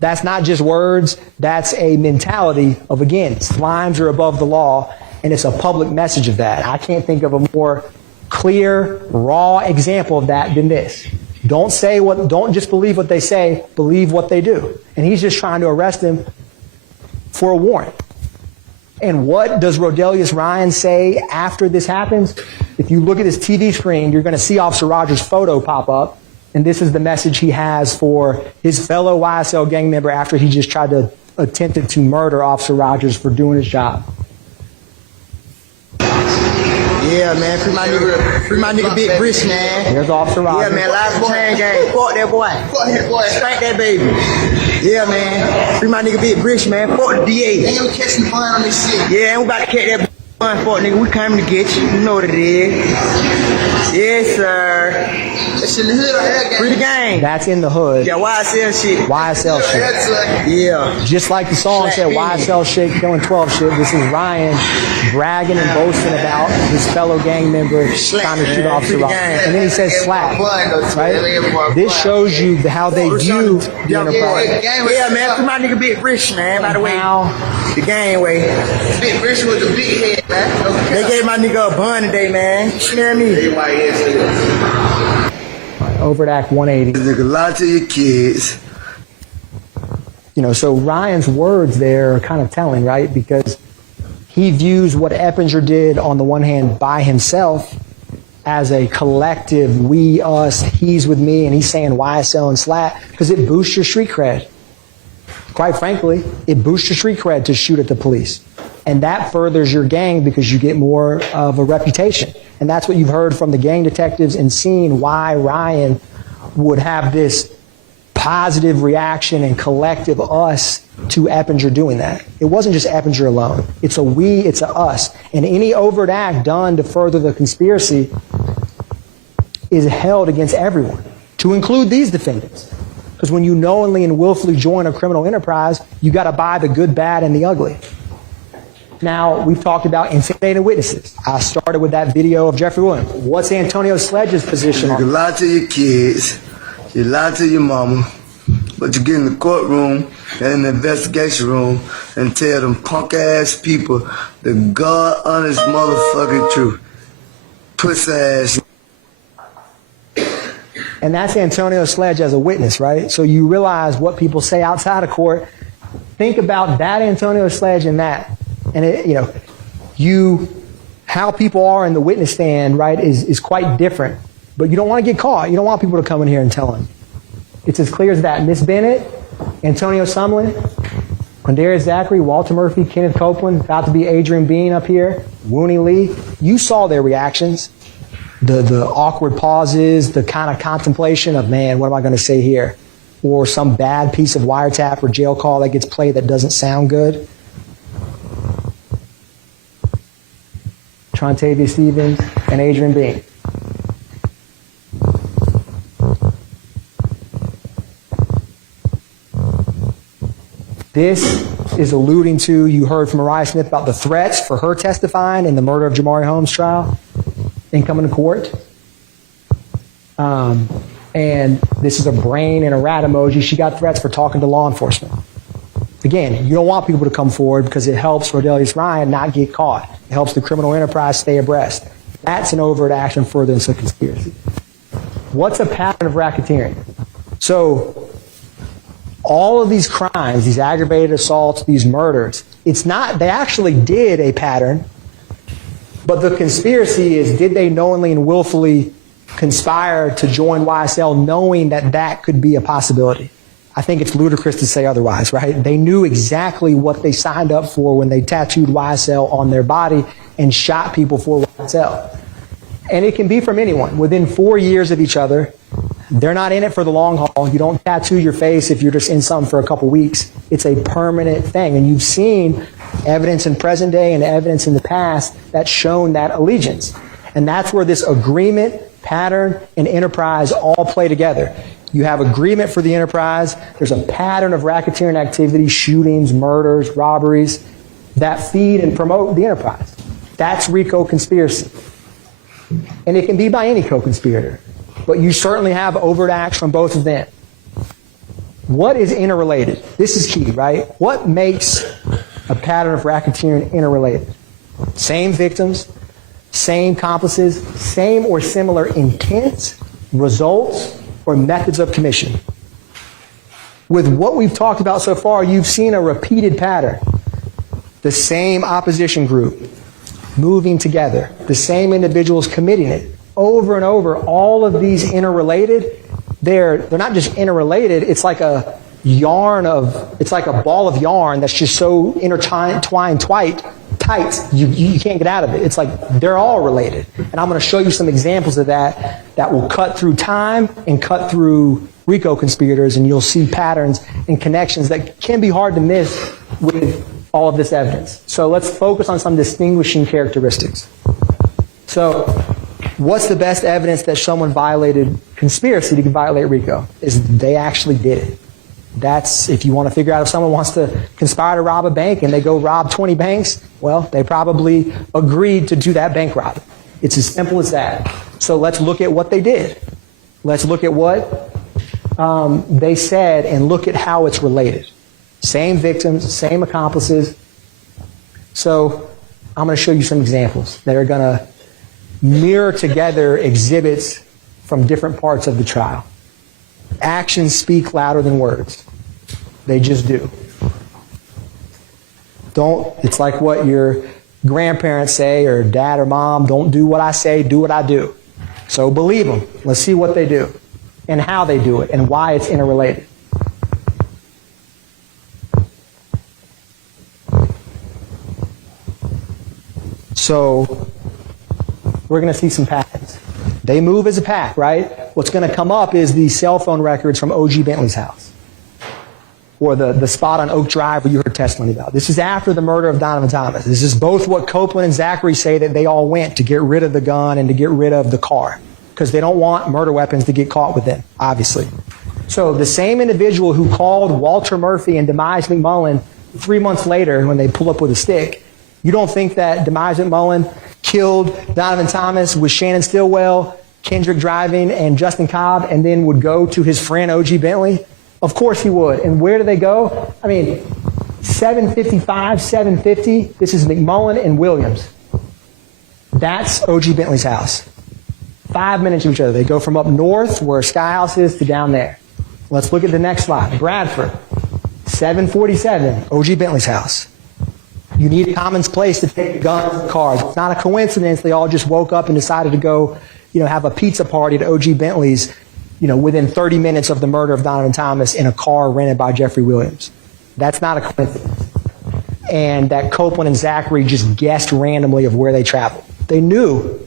That's not just words. That's a mentality of, again, slimes are above the law, and it's a public message of that. I can't think of a more clear, raw example of that than this. Don't just believe what they say, believe what they do. And he's just trying to arrest him for a warrant. And what does Rodelius Ryan say after this happens? If you look at his TV screen, you're going to see Officer Rogers' photo pop up. And this is the message he has for his fellow YSL gang member after he just attempted to murder Officer Rogers for doing his job. Yeah, man, free my nigga Big Brish, man. Here's Officer Rogers. Yeah, man, live from chain gang. Fuck that boy. Fuck that boy. Spank that baby. Yeah, man. Free my nigga Big Brish, man. Fuck the DA. Ain't gonna catch the fine on this shit. Yeah, we about to catch that fine, fuck nigga. We coming to get you. You know what it is. Yes, sir. That's in the hood right there, gang. Free the gang. That's in the hood. Yeah, YSL shit. YSL shit. Yeah. Just like the song said, YSL shit, killing 12 shit. This is Ryan bragging and boasting about his fellow gang member trying to shoot Officer Rogers. And then he says slap. Right? This shows you how they view the enterprise. Yeah, man. Free my nigga Big Rich, man. By the way, the gang way. Big Rich with the big head, man. They gave my nigga a bun today, man. You smell me? Over at Act 180. Nigga, lie to your kids. You know, so Ryan's words there are kind of telling, right? Because he views what Eppinger did on the one hand by himself as a collective, we, us, he's with me, and he's saying YSL and SLAT because it boosts your street cred. Quite frankly, it boosts your street cred to shoot at the police. And that furthers your gang because you get more of a reputation. And that's what you've heard from the gang detectives and seen why Ryan would have this positive reaction and collective us to Eppinger doing that. It wasn't just Eppinger alone. It's a we, it's a us. And any overt act done to further the conspiracy is held against everyone, to include these defendants. Because when you knowingly and willfully join a criminal enterprise, you got to buy the good, bad, and the ugly. Now, we've talked about intimidating witnesses. I started with that video of Jeffrey Williams. What's Antonio Sledge's position on it? You lie to your kids, you lie to your mama, but you get in the courtroom and in the investigation room and tell them punk-ass people the God-honest motherfucking truth. Puss-ass. And that's Antonio Sledge as a witness, right? So you realize what people say outside of court. Think about that Antonio Sledge and that. And it, how people are in the witness stand, right, is quite different. But you don't want to get caught. You don't want people to come in here and tell them. It's as clear as that. Miss Bennett, Antonio Sumlin, Quindarius Zachary, Walter Murphy, Kenneth Copeland, about to be Adrian Bean up here, Wooney Lee. You saw their reactions, the awkward pauses, the kind of contemplation of, man, what am I going to say here? Or some bad piece of wiretap or jail call that gets played that doesn't sound good. Trontavia Stevens, and Adrian Bean. This is alluding to, you heard from Mariah Smith about the threats for her testifying in the murder of Jamari Holmes trial and coming to court. And this is a brain and a rat emoji. She got threats for talking to law enforcement. Again, you don't want people to come forward because it helps Rodelius Ryan not get caught. It helps the criminal enterprise stay abreast. That's an overt action furtherance of conspiracy. What's a pattern of racketeering? So all of these crimes, these aggravated assaults, these murders, it's not, they actually did a pattern, But the conspiracy is, did they knowingly and willfully conspire to join YSL knowing that that could be a possibility? I think it's ludicrous to say otherwise, right? They knew exactly what they signed up for when they tattooed YSL on their body and shot people for YSL. And it can be from anyone. Within 4 years of each other, they're not in it for the long haul. You don't tattoo your face if you're just in something for a couple weeks. It's a permanent thing. And you've seen evidence in present day and evidence in the past that's shown that allegiance. And that's where this agreement, pattern, and enterprise all play together. You have agreement for the enterprise. There's a pattern of racketeering activity, shootings, murders, robberies that feed and promote the enterprise. That's RICO conspiracy. And it can be by any co-conspirator. But you certainly have overt acts from both of them. What is interrelated? This is key, right? What makes a pattern of racketeering interrelated? Same victims, same accomplices, same or similar intent, results, or methods of commission. With what we've talked about so far, you've seen a repeated pattern. The same opposition group moving together, the same individuals committing it over and over. All of these interrelated. They're not just interrelated, it's like a it's like a ball of yarn that's just so intertwined, tight, you can't get out of it. It's like they're all related. And I'm going to show you some examples of that will cut through time and cut through RICO conspirators, and you'll see patterns and connections that can be hard to miss with all of this evidence. So let's focus on some distinguishing characteristics. So what's the best evidence that someone violated conspiracy to violate RICO? Is they actually did it. That's, if you want to figure out if someone wants to conspire to rob a bank and they go rob 20 banks, well, they probably agreed to do that bank robbery. It's as simple as that. So let's look at what they did. Let's look at what they said and look at how it's related. Same victims, same accomplices. So I'm going to show you some examples that are going to mirror together exhibits from different parts of the trial. Actions speak louder than words. They just do. It's like what your grandparents say, or dad or mom, don't do what I say, do what I do. So believe them. Let's see what they do and how they do it and why it's interrelated. So we're going to see some patterns. They move as a pack, right? What's going to come up is the cell phone records from O.G. Bentley's house, or the spot on Oak Drive where you heard testimony about. This is after the murder of Donovan Thomas. This is both what Copeland and Zachary say that they all went to get rid of the gun and to get rid of the car, because they don't want murder weapons to get caught with them, obviously. So the same individual who called Walter Murphy and Demise McMullen 3 months later when they pull up with a stick, you don't think that Demise McMullen killed Donovan Thomas with Shannon Stillwell, Kendrick driving, and Justin Cobb, and then would go to his friend O.G. Bentley? Of course he would. And where do they go? I mean, 755, 750, this is McMullen and Williams. That's O.G. Bentley's house. 5 minutes of each other. They go from up north, where Sky House is, to down there. Let's look at the next slide. Bradford, 747, O.G. Bentley's house. You need a common place to take the guns and the cars. It's not a coincidence they all just woke up and decided to go, have a pizza party at O.G. Bentley's, within 30 minutes of the murder of Donovan Thomas in a car rented by Jeffrey Williams. That's not a coincidence. And that Copeland and Zachary just guessed randomly of where they traveled. They knew.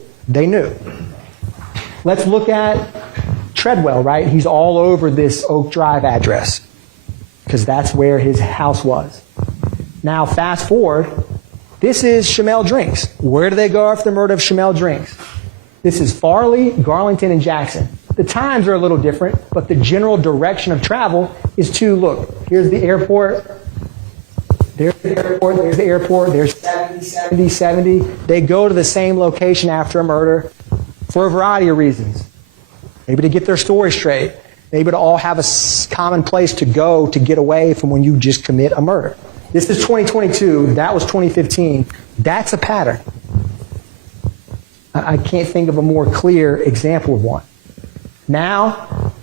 Let's look at Treadwell, right? He's all over this Oak Drive address because that's where his house was. Now, fast forward, this is Shamel Drinks. Where do they go after the murder of Shamel Drinks? This is Farley, Garlington, and Jackson. The times are a little different, but the general direction of travel is to, look, here's the airport, there's the airport, there's the airport, there's 70. They go to the same location after a murder for a variety of reasons. Maybe to get their story straight. Maybe to all have a common place to go to get away from when you just commit a murder. This is 2022. That was 2015. That's a pattern. I can't think of a more clear example of one. Now,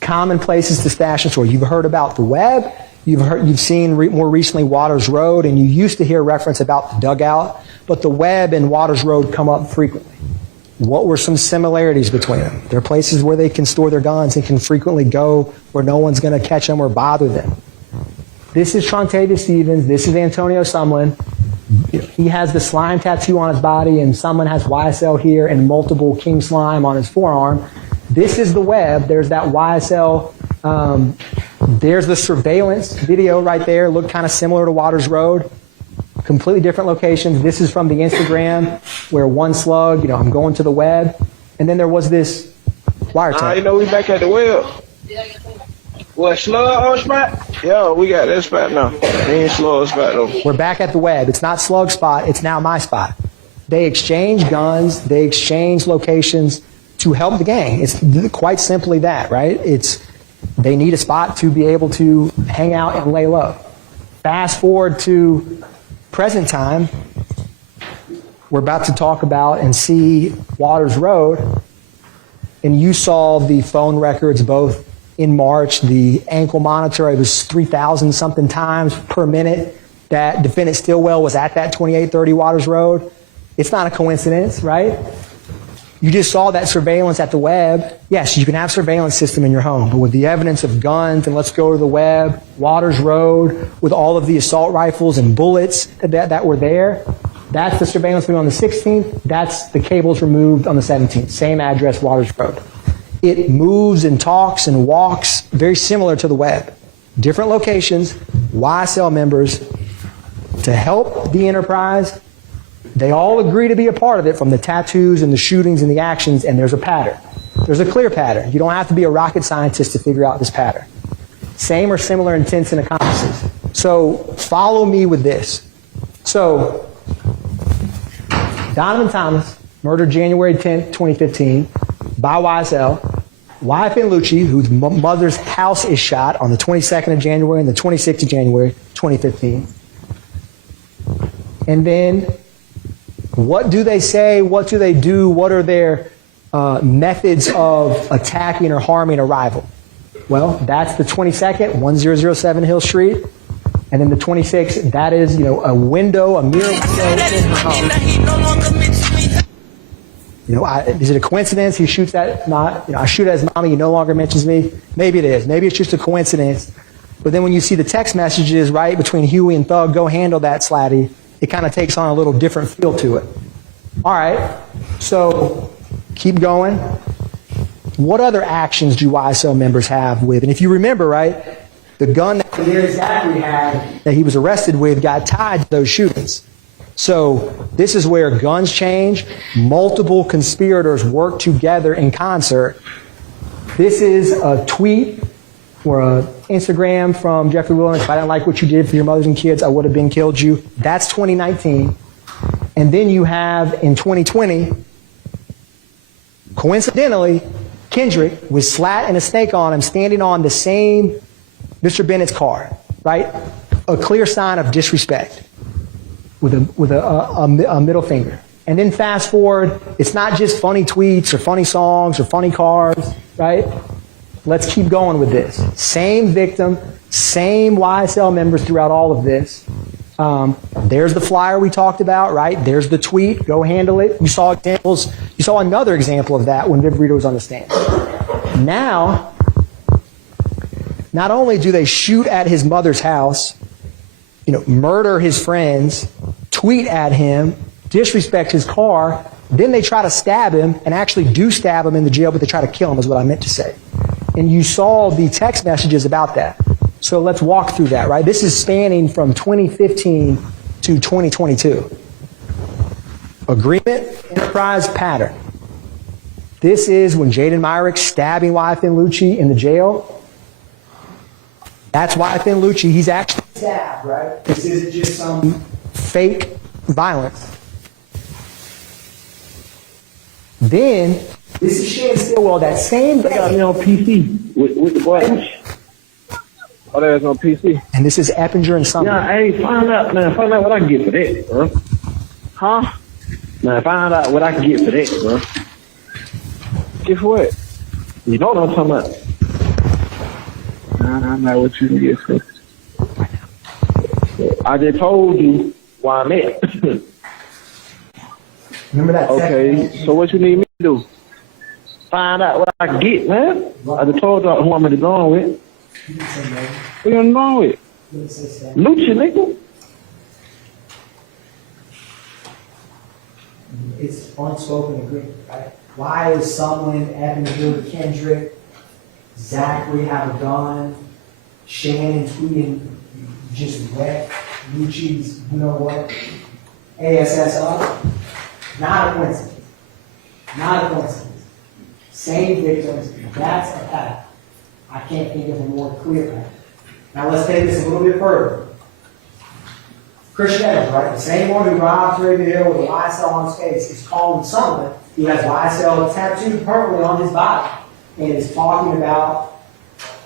common places to stash and store. You've heard about the web. You've seen more recently Waters Road, and you used to hear reference about the dugout, but the Webb and Waters Road come up frequently. What were some similarities between them? They're places where they can store their guns and can frequently go where no one's going to catch them or bother them. This is Trontavious Stevens. This is Antonio Sumlin. He has the slime tattoo on his body, and Sumlin has YSL here and multiple king slime on his forearm. This is the Webb. There's that YSL. There's the surveillance video right there. Looked kind of similar to Waters Road. Completely different locations. This is from the Instagram where one slug, I'm going to the Webb. And then there was this wiretap. We back at the Webb. What, slug on spot? Yeah, we got that spot now. They ain't slug spot though. We're back at the Webb. It's not slug spot. It's now my spot. They exchange guns. They exchange locations to help the gang. It's quite simply that, right? They need a spot to be able to hang out and lay low. Fast forward to present time, we're about to talk about and see Waters Road, and you saw the phone records both in March, the ankle monitor, it was 3,000 something times per minute that defendant Stillwell was at that 2830 Waters Road. It's not a coincidence, right? You just saw that surveillance at the Webb. Yes, you can have a surveillance system in your home, but with the evidence of guns, and let's go to the Webb, Waters Road, with all of the assault rifles and bullets that were there, that's the surveillance video on the 16th. That's the cables removed on the 17th. Same address, Waters Road. It moves and talks and walks very similar to the Webb. Different locations, YSL members to help the enterprise. They all agree to be a part of it, from the tattoos and the shootings and the actions, and there's a pattern. There's a clear pattern. You don't have to be a rocket scientist to figure out this pattern. Same or similar intents and accomplices. So follow me with this. So Donovan Thomas, murdered January 10th, 2015, by YSL. YFN Lucci, whose mother's house is shot on the 22nd of January and the 26th of January, 2015. And then, what do they say? What do they do? What are their methods of attacking or harming a rival? Well, that's the 22nd, 1007 Hill Street. And then the 26th, that is, a window, a mirror window in her home. Is it a coincidence he shoots at, I shoot at his mommy, he no longer mentions me? Maybe it is. Maybe it's just a coincidence. But then when you see the text messages, right, between Huey and Thug, go handle that, Slatty, it kind of takes on a little different feel to it. All right, so keep going. What other actions do YSL members have with, and if you remember, right, the gun that Gary Zachary had that he was arrested with got tied to those shootings. So this is where guns change. Multiple conspirators work together in concert. This is a tweet or an Instagram from Jeffrey Williams. If I didn't like what you did for your mothers and kids, I would have been killed you. That's 2019. And then you have in 2020, coincidentally, Kendrick with slat and a snake on him standing on the same Mr. Bennett's car, right? A clear sign of disrespect with a middle finger. And then fast forward, it's not just funny tweets or funny songs or funny cars, right? Let's keep going with this. Same victim, same YSL members throughout all of this. There's the flyer we talked about, right? There's the tweet, go handle it. You saw examples. You saw another example of that when Viv Rito was on the stand. Now, not only do they shoot at his mother's house, murder his friends, tweet at him, disrespect his car, then they try to stab him and actually do stab him in the jail, but they try to kill him is what I meant to say. And you saw the text messages about that. So let's walk through that, right? This is spanning from 2015 to 2022. Agreement, enterprise, pattern. This is when Jaden Myrick stabbing YFN Lucci in the jail. That's YFN Lucci. He's actually stabbed, right? This isn't just some fake violence. Then, this is Shan Stillwell, that same day. They got me on PC with the buttons. Oh, there's no PC. And this is Eppinger and Sumner. Yeah, hey, find out what I can get for that, bro. Huh? Man, find out what I can get for that, bro. Guess what? You know what I'm talking about. I know what you can get for. I just told you where I'm at. Remember that? Okay, so what you need me to do? Find out what I can get, man. I just told you who I'm going to go with. Who you going with? Lucha, nigga. It's unspoken agreement, right? Why is someone, Evan, Kendrick, Zachary have a gun, Shannon tweeting just wet, Lucci's, you know what, ASS up? Not a coincidence. Not a coincidence. Same victims, that's a pattern. I can't think of a more clear pattern. Now let's take this a little bit further. Christian Evans, right? The same one who robbed Terry Hill with a YSL on his face is calling someone who has YSL tattooed permanently on his body and is talking about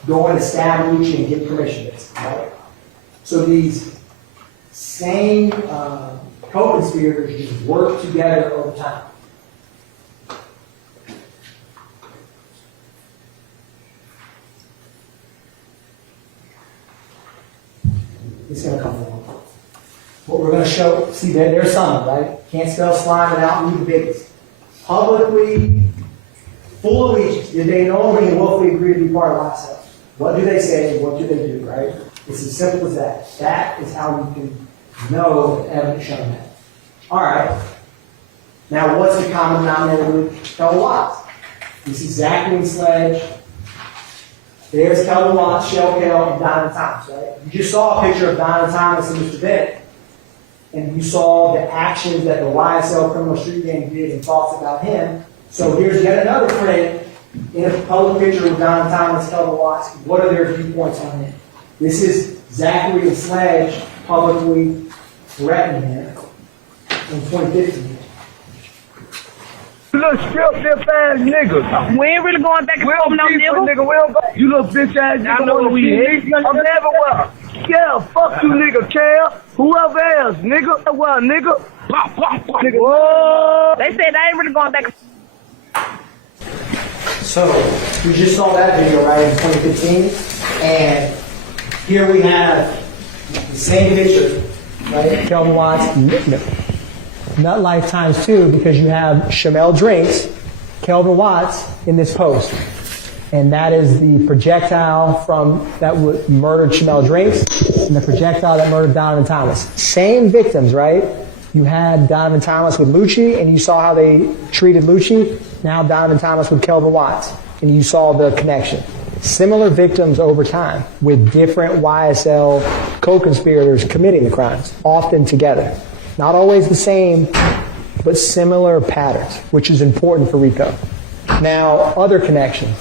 going to stab Lucci and get permission, right? So these same co-conspirators just work together over time. It's going to come along. What we're going to show, see, there's some, right? Can't spell slime without me the biggest. Publicly, full allegiance. Did they knowingly and willfully agree to be part of YSL? What do they say? What do they do, right? It's as simple as that. That is how you can know the evidence showing that. All right. Now, what's the common denominator with Kelvin Watts? This is Zachary and Sledge. There's Kelvin Watts, Shell Kell, and Donovan Thomas, right? You just saw a picture of Donovan Thomas and Mr. Bennett. And you saw the actions that the YSL criminal street gang did and thoughts about him. So here's yet another friend in a public picture with Donovan Thomas, Kelvin Watts. What are their viewpoints on him? This is Zachary and Sledge publicly threatening him in 2015. You little strip dip ass niggas. We ain't really going back and forth no nigga. You little bitch ass nigga. I know what we hit. I'm everywhere. Yeah, fuck you nigga, Cal. Whoever else, nigga. Well, nigga. Nigga. Whoa. They said they ain't really going back. So, we just saw that video, right, in 2015. And here we have the same picture, right? Kelvin Watts, Nut Life times 2, because you have Shamel Drinks, Kelvin Watts in this post. And that is the projectile that murdered Shamel Drinks and the projectile that murdered Donovan Thomas. Same victims, right? You had Donovan Thomas with Lucci, and you saw how they treated Lucci. Now Donovan Thomas with Kelvin Watts, and you saw the connection. Similar victims over time with different YSL co-conspirators committing the crimes, often together. Not always the same, but similar patterns, which is important for RICO. Now, other connections.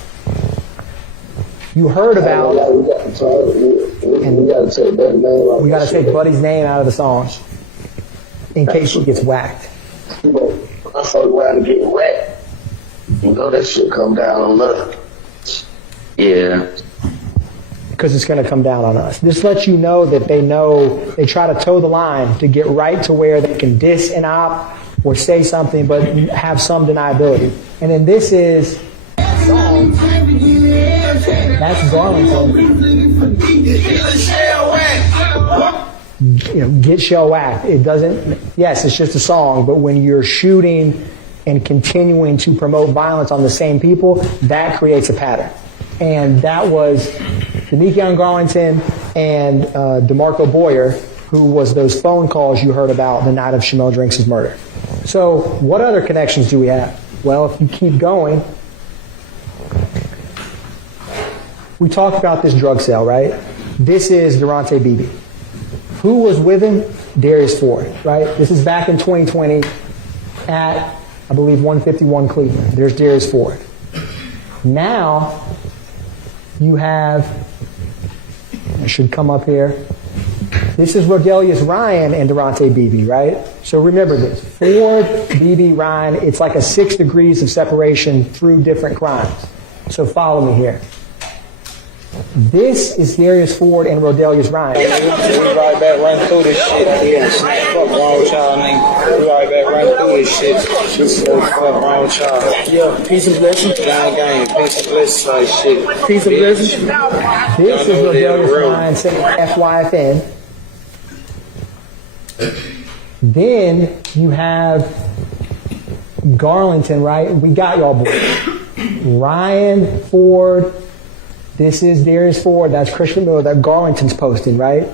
You heard about, and we got to take Buddy's name out of the song in case she gets whacked. I fuck around and get whacked. You know that shit come down on us. Yeah. Because it's going to come down on us. This lets you know that they try to toe the line to get right to where they can diss an op or say something but have some deniability. And then this is song. That's Darlington. Get shell whacked. It doesn't, yes, it's just a song, but when you're shooting and continuing to promote violence on the same people, that creates a pattern. And that was Danikion Garlington and DeMarco Boyer, who was those phone calls you heard about the night of Shamel Drinks' murder. So what other connections do we have? Well, if you keep going, we talked about this drug sale, right? This is Durante Beebe. Who was with him? Darius Ford, right? This is back in 2020 at, I believe, 151 Cleveland. There's Darius Ford. Now, you have, I should come up here. This is Rodelius Ryan and Durante Beebe, right? So remember this. Ford, Beebe, Ryan, it's like a 6 degrees of separation through different crimes. So follow me here. This is Darius Ford and Rodelius Ryan. We right back running through this shit. Yeah, fuck wrong with y'all, nigga. We right back running through this shit. Fuck wrong with y'all. Yeah, peace and blessings. Gang, peace and blessings like shit. Peace and blessings. This is Rodelius Ryan saying FYFN. Then you have Garlington, right? We got y'all boys. Ryan Ford. This is Darius Ford. That's Christian Miller. That Garlington's posting, right?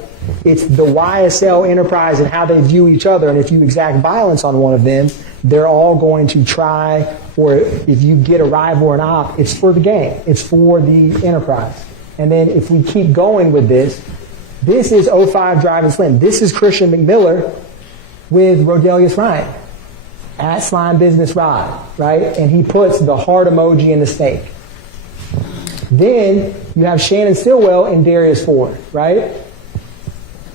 It's the YSL enterprise and how they view each other. And if you exact violence on one of them, they're all going to try, or if you get a rival or an op, it's for the gang. It's for the enterprise. And then if we keep going with this is 05 Driving Slim. This is Christian McMiller with Rodelius Ryan at Slime Business Rod, right? And he puts the heart emoji in the snake. Then you have Shannon Stillwell and Darius Ford, right?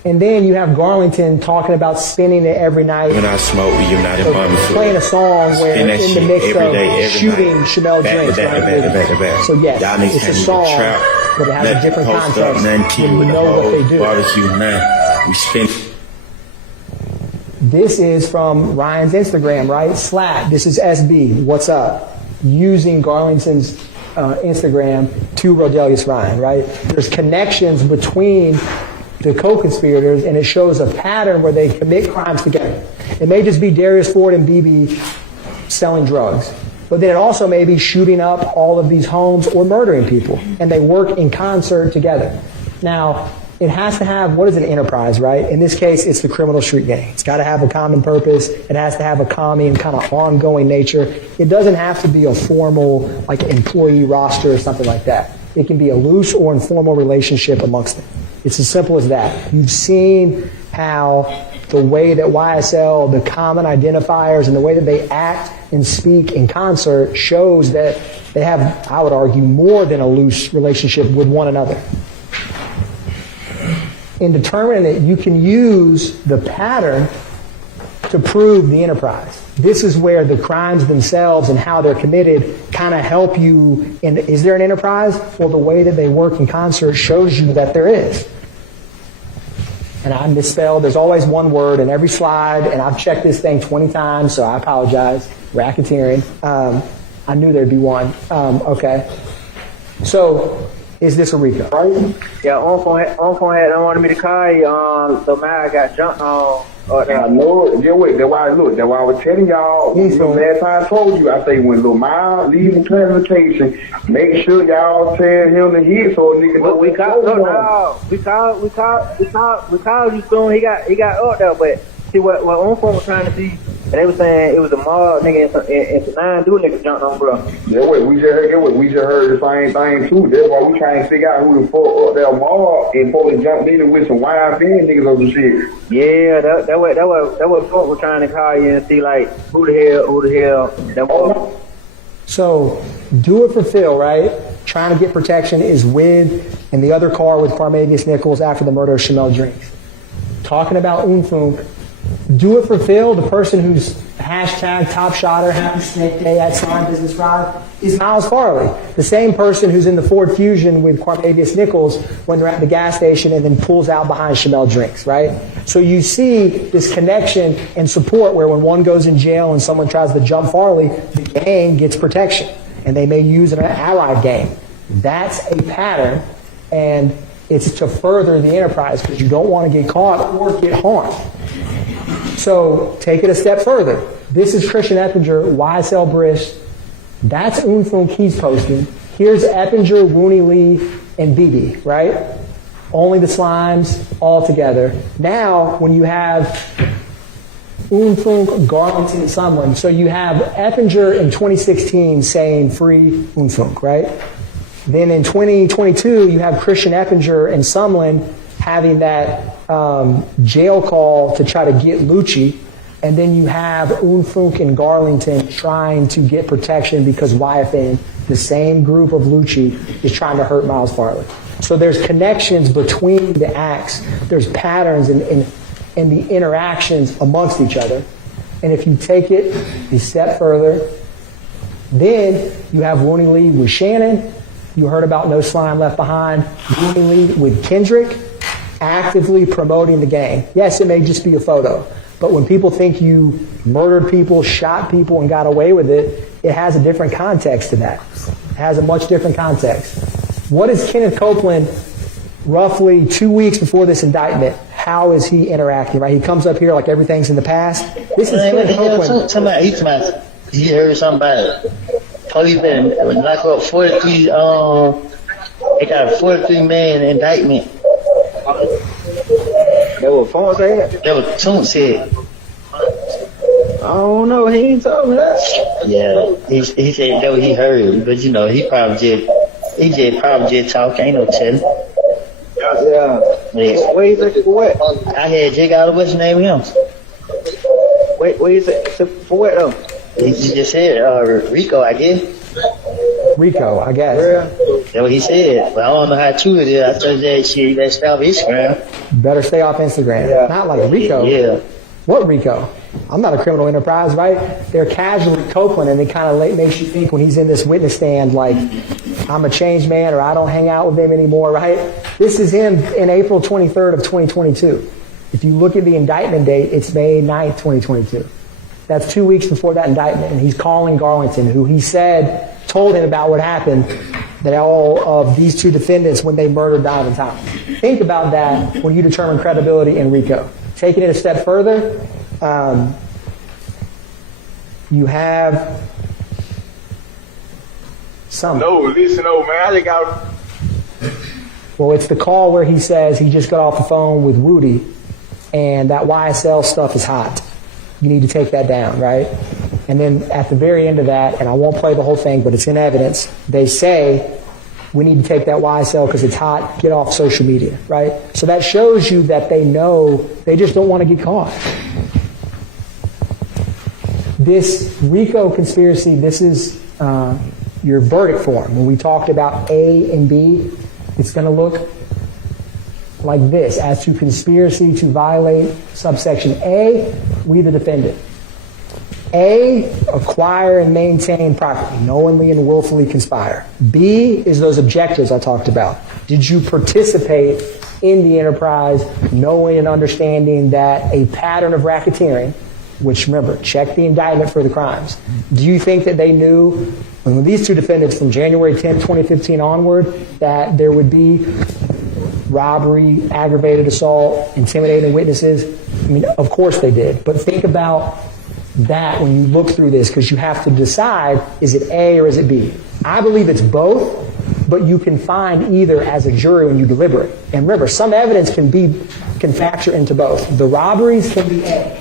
And then you have Garlington talking about spinning it every night. When I smoke with United Pharmacy, playing a song where in the mix of shooting Chanel drinks, right? So yes, it's a song, but it has a different context when you know what they do. Barbecue now, we spin. This is from Ryan's Instagram, right? Slap. This is SB. What's up? Using Garlington's Instagram to Rodelius Ryan, right? There's connections between the co-conspirators, and it shows a pattern where they commit crimes together. It may just be Darius Ford and BB selling drugs, but then it also may be shooting up all of these homes or murdering people, and they work in concert together. Now, it has to have, what is an enterprise, right? In this case, it's the criminal street gang. It's got to have a common purpose. It has to have a common kind of ongoing nature. It doesn't have to be a formal, like, employee roster or something like that. It can be a loose or informal relationship amongst them. It's as simple as that. You've seen how the way that YSL, the common identifiers, and the way that they act and speak in concert shows that they have, I would argue, more than a loose relationship with one another. In determining that, you can use the pattern to prove the enterprise. This is where the crimes themselves and how they're committed kind of help you. And is there an enterprise? Well, the way that they work in concert shows you that there is. And I misspelled. There's always one word in every slide, and I've checked this thing 20 times, so I apologize. Racketeering. I knew there'd be one. Okay. So, is this a RICO? Right? Yeah, Uncle had wanted me to call you. So man, I got jumped on. I know it. That's why I was telling y'all. Last time I told you, I say when Lil Miles leaves in clarification, make sure y'all tell him to hit so a nigga know. We called you soon. He got up there, but see what Uncle was trying to see. And they were saying it was a mob nigga and 9 do niggas jumped on, bro. Yeah, we just heard the same thing too. That's why we trying to figure out who the fuck up there mob and probably jumped in with some YFN niggas over shit. Yeah, that what folk were trying to call you and see like who the hell that was. So do it for Phil, right? Trying to get protection is with in the other car with Parmavius Nichols after the murder of Chanel Drinks. Talking about Unfunk. Do it for Phil, the person who's hashtag top shotter, happy snake day at Slime Business Rod, is Miles Farley, the same person who's in the Ford Fusion with Parmavius Nichols when they're at the gas station and then pulls out behind Chanel Drinks, right? So you see this connection and support where when one goes in jail and someone tries to jump Farley, the gang gets protection, and they may use an allied gang. That's a pattern, and it's to further the enterprise because you don't want to get caught or get harmed. So take it a step further. This is Christian Eppinger, YSL Brish. That's Unfunk he's posting. Here's Eppinger, Wooney Lee, and BB, right? Only the slimes all together. Now, when you have Unfunk, Garlington, and someone, so you have Eppinger in 2016 saying free Unfunk, right? Then in 2022, you have Christian Eppinger and Sumlin having that jail call to try to get Lucci, and then you have Unfunk and Garlington trying to get protection because YFN, the same group of Lucci, is trying to hurt Miles Farley. So there's connections between the acts, there's patterns and the interactions amongst each other. And if you take it a step further, then you have Wooney Lee with Shannon. You heard about No Slime Left Behind. Wooney Lee with Kendrick, actively promoting the gang. Yes, it may just be a photo, but when people think you murdered people, shot people, and got away with it, it has a different context to that. It has a much different context. What is Kenneth Copeland roughly 2 weeks before this indictment, how is he interacting, right? He comes up here like everything's in the past. This is Ken Copeland. He heard somebody. Police been lock up 43, they got a 43-man indictment. That was phone said? That was Toon said. I don't know, he ain't told me that. Yeah, he said that what he heard, but you know, he probably just talk, ain't no telling. Yeah. Where you think for what? I had Jake out of what's the name of him? Where you think for what though? He just said Rico, I guess. Rico, I guess. That's what he said. But I don't know how true it is. I told you that shit, that's off Instagram. Better stay off Instagram. Yeah. Not like Rico. Yeah. What Rico? I'm not a criminal enterprise, right? They're casually Copeland, and it kind of makes you think when he's in this witness stand, like, I'm a changed man or I don't hang out with them anymore, right? This is him in April 23rd of 2022. If you look at the indictment date, it's May 9th, 2022. That's 2 weeks before that indictment, and he's calling Garlington, who he said told him about what happened, that all of these two defendants when they murdered Donovan Thomas. Think about that when you determine credibility in RICO. Taking it a step further, you have some. No, listen, man, I just got. Well, it's the call where he says he just got off the phone with Rudy, and that YSL stuff is hot. You need to take that down, right? And then at the very end of that, and I won't play the whole thing, but it's in evidence, they say, we need to take that YSL because it's hot, get off social media, right? So that shows you that they know, they just don't want to get caught. This RICO conspiracy, this is your verdict form. When we talked about A and B, it's going to look like this: as to conspiracy to violate subsection A, we the defendant. A, acquire and maintain property, knowingly and willfully conspire. B is those objectives I talked about. Did you participate in the enterprise, knowing and understanding that a pattern of racketeering, which remember, check the indictment for the crimes. Do you think that they knew, when these two defendants from January 10, 2015 onward, that there would be robbery, aggravated assault, intimidating witnesses? I mean, of course they did. But think about that when you look through this, because you have to decide, is it A or is it B? I believe it's both, but you can find either as a jury when you deliberate. And remember, some evidence can factor into both. The robberies can be A.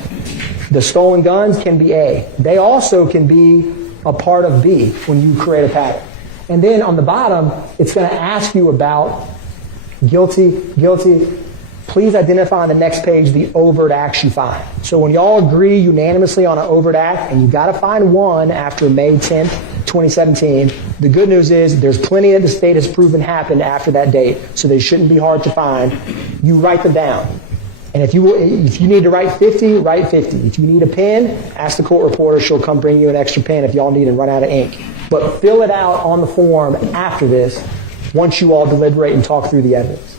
The stolen guns can be A. They also can be a part of B when you create a pattern. And then on the bottom, it's going to ask you about guilty. Please identify on the next page the overt acts you find. So when y'all agree unanimously on an overt act, and you got to find one after May 10th, 2017, the good news is there's plenty that the state has proven happened after that date, so they shouldn't be hard to find. You write them down. And if you need to write 50, write 50. If you need a pen, ask the court reporter. She'll come bring you an extra pen if y'all need and run out of ink. But fill it out on the form after this, once you all deliberate and talk through the evidence.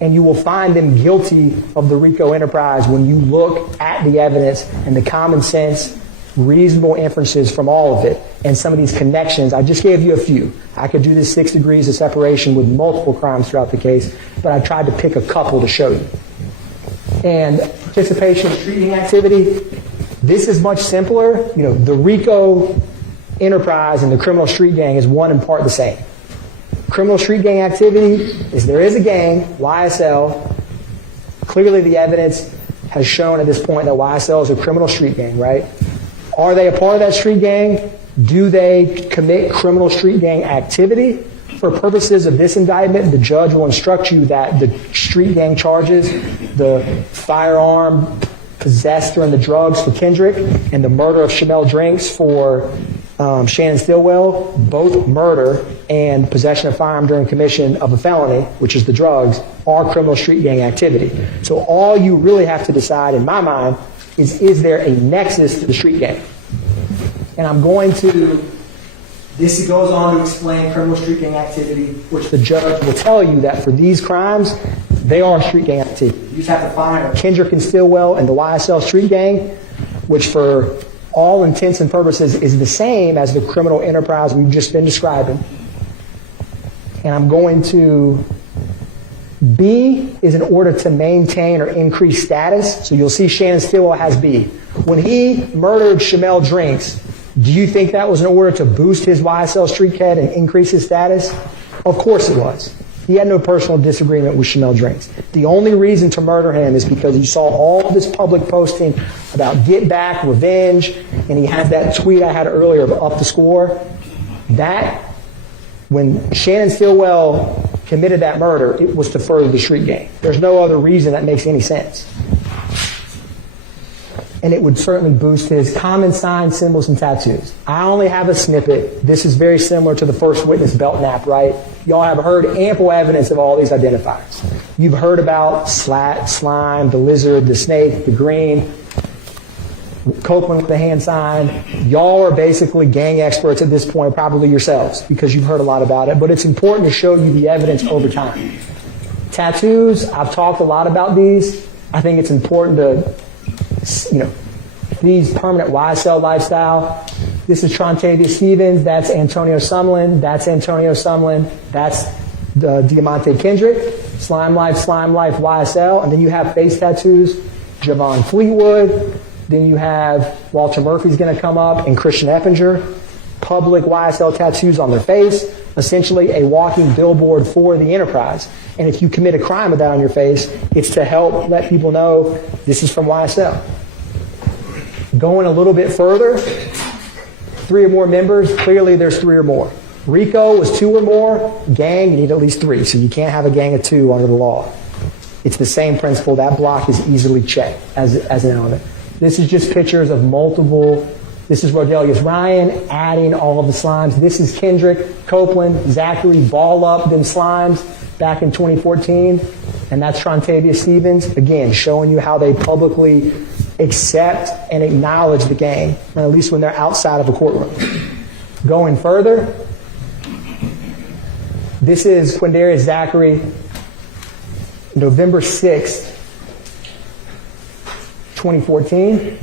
And you will find them guilty of the RICO enterprise when you look at the evidence and the common sense, reasonable inferences from all of it and some of these connections. I just gave you a few. I could do this 6 degrees of separation with multiple crimes throughout the case, but I tried to pick a couple to show you. And participation in street gang activity, this is much simpler. You know, the RICO enterprise and the criminal street gang is one and part the same. Criminal street gang activity is there is a gang, YSL. Clearly the evidence has shown at this point that YSL is a criminal street gang, right? Are they a part of that street gang? Do they commit criminal street gang activity? For purposes of this indictment, the judge will instruct you that the street gang charges, the firearm possessed during the drugs for Kendrick and the murder of Chanel Drinks for Shannon Stillwell, both murder and possession of firearm during commission of a felony, which is the drugs, are criminal street gang activity. So all you really have to decide, in my mind, is there a nexus to the street gang? And I'm going to, this goes on to explain criminal street gang activity, which the judge will tell you that for these crimes, they are street gang activity. You just have to find Kendrick and Stillwell and the YSL street gang, which for all intents and purposes is the same as the criminal enterprise we've just been describing. And I'm going to B is in order to maintain or increase status. So you'll see Shannon Stillwell has B. When he murdered Shamel Drinks, do you think that was in order to boost his YSL street cred and increase his status? Of course it was. He had no personal disagreement with Shamel Drinks. The only reason to murder him is because you saw all this public posting about get back, revenge, and he had that tweet I had earlier of up the score. That, when Shannon Stillwell committed that murder, it was to further the street gang. There's no other reason that makes any sense. And it would certainly boost his common signs, symbols, and tattoos. I only have a snippet. This is very similar to the first witness belt nap, right? Y'all have heard ample evidence of all these identifiers. You've heard about slat, slime, the lizard, the snake, the green, Copeland with the hand sign. Y'all are basically gang experts at this point, probably yourselves, because you've heard a lot about it. But it's important to show you the evidence over time. Tattoos, I've talked a lot about these. I think it's important to, these permanent YSL lifestyle. This is Trontavia Stevens. That's Antonio Sumlin. That's Antonio Sumlin. That's Diamante Kendrick. Slime Life, YSL. And then you have face tattoos. Javon Fleetwood. Then you have Walter Murphy's going to come up, and Christian Eppinger. Public YSL tattoos on their face. Essentially a walking billboard for the enterprise. And if you commit a crime with that on your face, it's to help let people know this is from YSL. Going a little bit further, 3 or more members, clearly there's 3 or more. RICO was 2 or more. Gang, you need at least 3, so you can't have a gang of 2 under the law. It's the same principle. That block is easily checked as an element. This is just pictures of multiple. This is Rodelius Ryan adding all of the slimes. This is Kendrick, Copeland, Zachary, ball up them slimes back in 2014. And that's Trontavia Stevens, again, showing you how they publicly accept and acknowledge the gang, at least when they're outside of a courtroom. Going further, this is Quindarius Zachary, November 6th, 2014.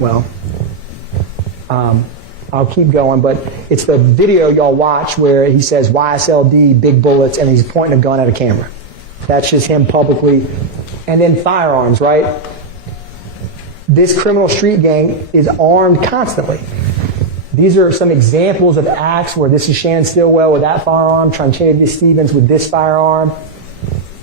Well, I'll keep going, but it's the video y'all watch where he says YSLD, big bullets, and he's pointing a gun at a camera. That's just him publicly. And then firearms, right? This criminal street gang is armed constantly. These are some examples of acts where this is Shannon Stillwell with that firearm, Trontavia Stevens with this firearm.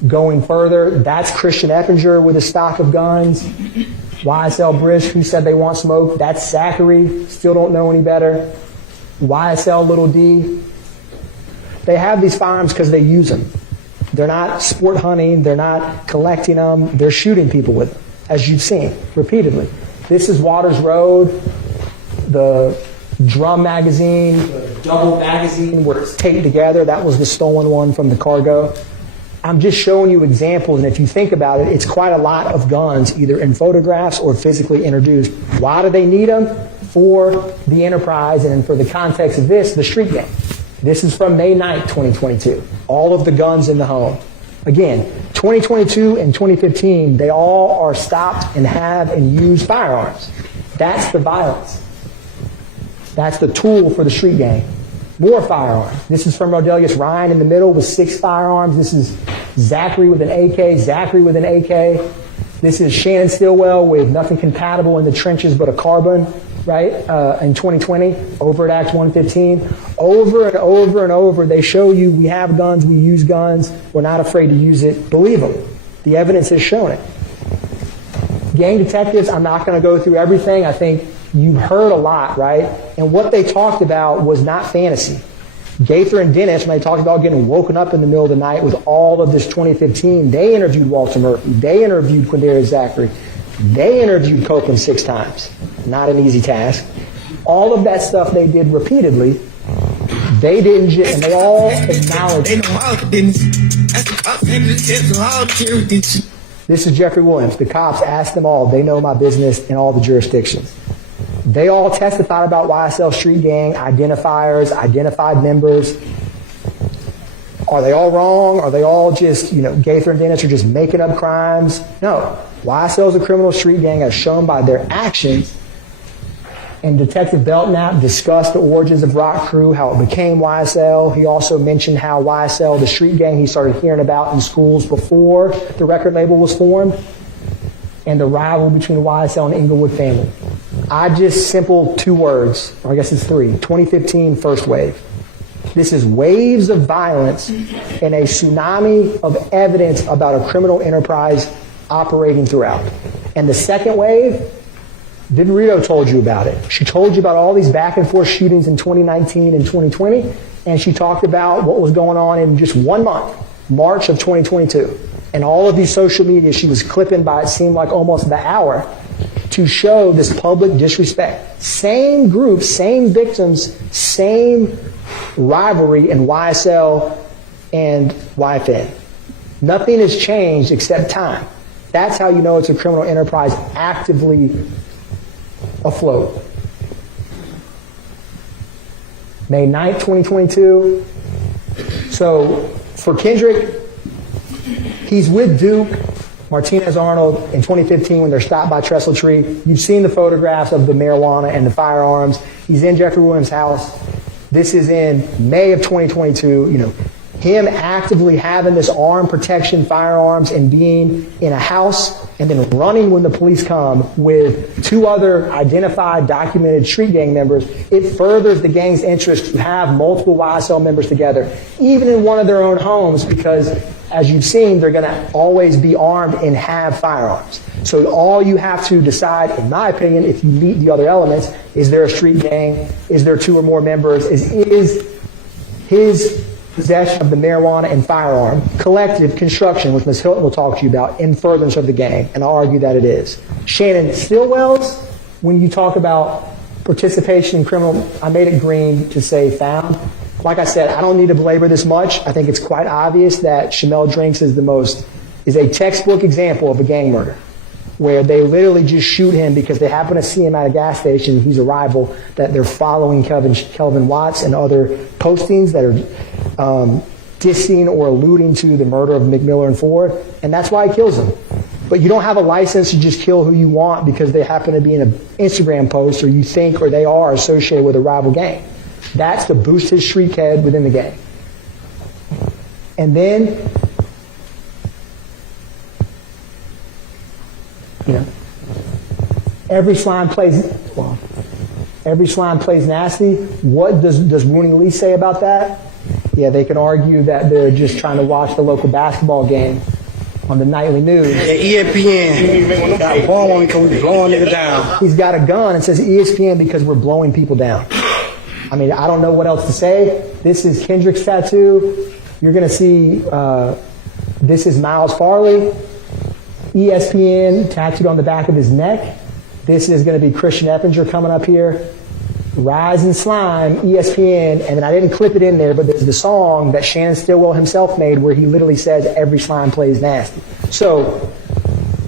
Going further, that's Christian Eppinger with a stock of guns. YSL Brish, who said they want smoke. That's Zachary, still don't know any better. YSL Little D. They have these firearms because they use them. They're not sport hunting, they're not collecting them, they're shooting people with them, as you've seen repeatedly. This is Waters Road, the drum magazine, the double magazine where it's taped together. That was the stolen one from the cargo. I'm just showing you examples, and if you think about it, it's quite a lot of guns, either in photographs or physically introduced. Why do they need them? For the enterprise, and for the context of this, the street gang. This is from May 9th, 2022. All of the guns in the home. Again, 2022 and 2015, they all are stopped and have and use firearms. That's the violence. That's the tool for the street gang. More firearms. This is from Rodelius Ryan in the middle with 6 firearms. This is Zachary with an AK, Zachary with an AK. This is Shannon Stillwell with nothing compatible in the trenches but a carbine, right, in 2020, over at Act 115. Over and over and over, they show you we have guns, we use guns, we're not afraid to use it. Believe them. The evidence has shown it. Gang detectives, I'm not going to go through everything. I think you've heard a lot, right? And what they talked about was not fantasy. Gaither and Dennis, when they talked about getting woken up in the middle of the night with all of this 2015, they interviewed Walter Murphy. They interviewed Quindarius Zachary. They interviewed Copeland 6 times. Not an easy task. All of that stuff they did repeatedly. They didn't just, and they all acknowledged it. This is Jeffrey Williams. The cops asked them all. They know my business in all the jurisdictions. They all testified about YSL Street Gang, identifiers, identified members. Are they all wrong? Are they all just, Gaither and Dennis are just making up crimes? No. YSL is a criminal street gang as shown by their actions And Detective Belknap discussed the origins of Rock Crew, how it became YSL. He also mentioned how YSL, the street gang he started hearing about in schools before the record label was formed, and the rivalry between the YSL and Inglewood family. Simple 2 words, or I guess it's 3. 2015 first wave. This is waves of violence and a tsunami of evidence about a criminal enterprise operating throughout. And the second wave, Rito told you about it. She told you about all these back and forth shootings in 2019 and 2020, and she talked about what was going on in just 1 month, March of 2022. And all of these social media she was clipping by, it seemed like almost the hour, to show this public disrespect. Same group, same victims, same rivalry in YSL and YFN. Nothing has changed except time. That's how you know it's a criminal enterprise actively afloat. May 9th, 2022. So for Kendrick, he's with Duke, Martinez Arnold in 2015 when they're stopped by Trestle Tree. You've seen the photographs of the marijuana and the firearms. He's in Jeffrey Williams' house. This is in May of 2022. Him actively having this arm protection, firearms, and being in a house and then running when the police come with 2 other identified, documented street gang members, it furthers the gang's interest to have multiple YSL members together, even in one of their own homes, because as you've seen, they're going to always be armed and have firearms. So all you have to decide, in my opinion, if you meet the other elements, is there a street gang? Is there 2 or more members? Is his possession of the marijuana and firearm collective construction, which Ms. Hylton will talk to you about, in furtherance of the gang? And I'll argue that it is. Shannon Stillwell's, when you talk about participation in criminal, I made it green to say found. Like I said, I don't need to belabor this much. I think it's quite obvious that Shamel Drinks is a textbook example of a gang murder, where they literally just shoot him because they happen to see him at a gas station. He's a rival, that they're following Kelvin Watts and other postings that are dissing or alluding to the murder of McMiller and Ford, and that's why he kills them. But you don't have a license to just kill who you want because they happen to be in an Instagram post, or you think, or they are associated with a rival gang. That's to boost his street cred within the gang. And then, every slime plays nasty. What does Rooney Lee say about that? Yeah, they can argue that they're just trying to watch the local basketball game on the nightly news. ESPN got a ball on me because we're blowing niggas down. He's got a gun and says ESPN because we're blowing people down. I mean, I don't know what else to say. This is Kendrick's tattoo. You're going to see, this is Miles Farley. ESPN tattooed on the back of his neck. This is going to be Christian Eppinger coming up here. Rise and Slime, ESPN, and then I didn't clip it in there, but there's the song that Shannon Stillwell himself made where he literally says, every slime plays nasty. So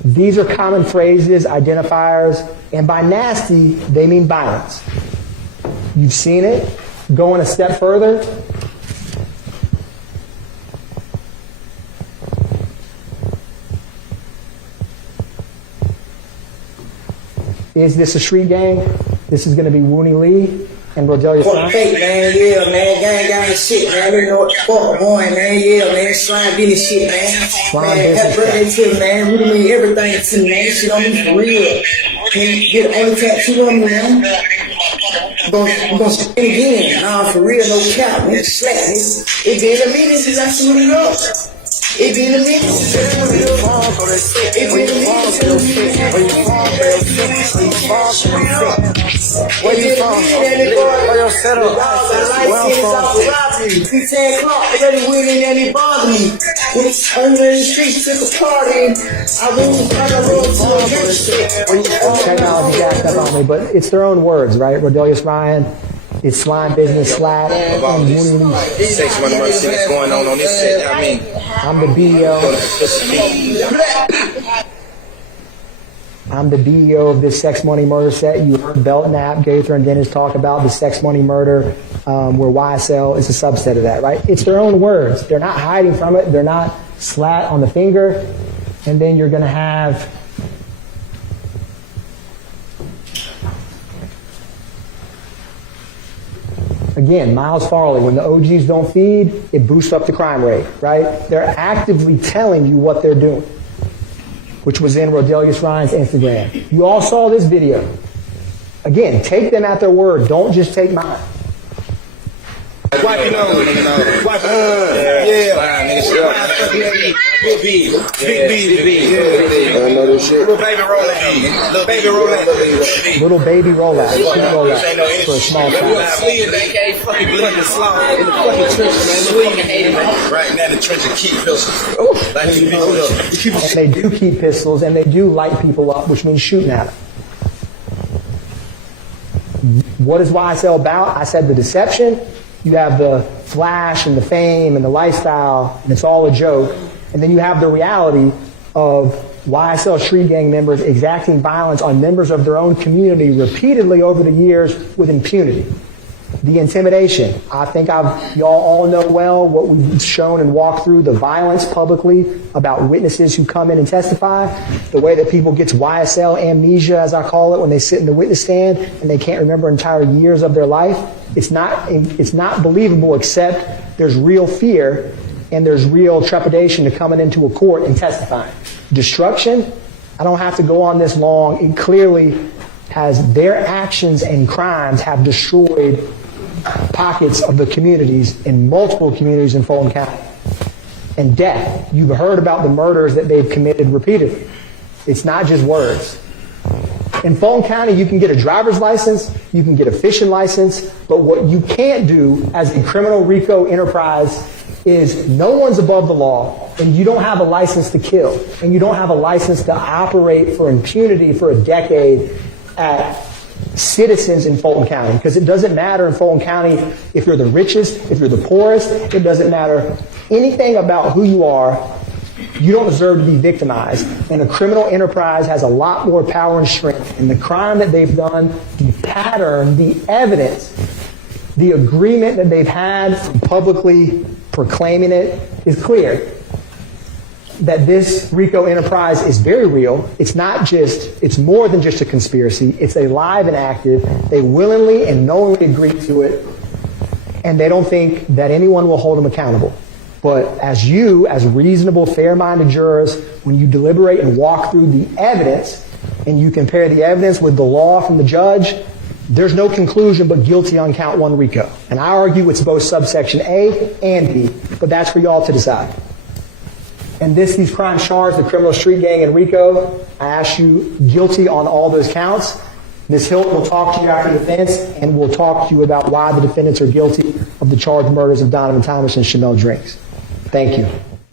these are common phrases, identifiers, and by nasty, they mean violence. You've seen it. Going a step further, is this a street gang? This is going to be Rooney Lee and Rodelia Slime. Fake, man, yeah, man, gang shit, man. We know what the fuck going, man, yeah, man. Slime business shit, man. Slime man, happy birthday to me, man. Really mean everything to me, man. Shit on me for real. Can you get an only tattoo on me, man? I'm gonna spin again. Nah, for real, no cap, man. Slap, nigga. It been a minute since I seen it up. It been a minute since I seen it up. It been a minute since I seen it up. Where you from? Where your setup? Where I'm from? He 10 o'clock, already winning and he bothered me. When it's under the streets, took a party. I rolled to a Technology jacked up on me, but it's their own words, right? Rodelius Ryan, it's Slime Business, Slap, and Rooney Lee. 6 months of shit that's going on this set. I mean, I'm the BEO. I'm the BEO of this sex, money, murder set. You heard Belknap, Gaither, and Dennis talk about the sex, money, murder, where YSL is a subset of that, right? It's their own words. They're not hiding from it. They're not slat on the finger. And then you're going to have Again, Miles Farley, when the OGs don't feed, it boosts up the crime rate, right? They're actively telling you what they're doing, which was in Rodelius Ryan's Instagram. You all saw this video. Again, take them at their word. Don't just take mine. Wipe your nose, nigga. Wipe your nose. Big B. I know this shit. Little baby rollout. Little baby rollout. Little baby rollout. For a small size. In the fucking trenches, man. Right now, the trenches keep pistols. And they do keep pistols, and they do light people up, which means shooting at them. What is YSL about? I said the deception. You have the flash and the fame and the lifestyle, and it's all a joke. And then you have the reality of YSL street gang members exacting violence on members of their own community repeatedly over the years with impunity. The intimidation. I think y'all all know well what we've shown and walked through, the violence publicly about witnesses who come in and testify, the way that people get YSL amnesia, as I call it, when they sit in the witness stand and they can't remember entire years of their life. It's not believable, except there's real fear and there's real trepidation to coming into a court and testifying. Destruction, I don't have to go on this long. It clearly has their actions and crimes have destroyed pockets of the communities in multiple communities in Fulton County. And death. You've heard about the murders that they've committed repeatedly. It's not just words. In Fulton County, you can get a driver's license, you can get a fishing license, but what you can't do as a criminal RICO enterprise is no one's above the law, and you don't have a license to kill, and you don't have a license to operate for impunity for a decade at citizens in Fulton County. Because it doesn't matter in Fulton County if you're the richest, if you're the poorest, it doesn't matter anything about who you are. You don't deserve to be victimized. And a criminal enterprise has a lot more power and strength. And the crime that they've done, the pattern, the evidence, the agreement that they've had from publicly proclaiming it is clear. That this RICO enterprise is very real. It's more than just a conspiracy. It's alive and active. They willingly and knowingly agree to it. And they don't think that anyone will hold them accountable. But as reasonable, fair-minded jurors, when you deliberate and walk through the evidence, and you compare the evidence with the law from the judge, there's no conclusion but guilty on count 1 RICO. And I argue it's both subsection A and B, but that's for y'all to decide. And these crime charges, the criminal street gang and RICO, I ask you guilty on all those counts. Ms. Hylton will talk to you after the defense, and we'll talk to you about why the defendants are guilty of the charged murders of Donovan Thomas and Chanel Drinks. Thank you.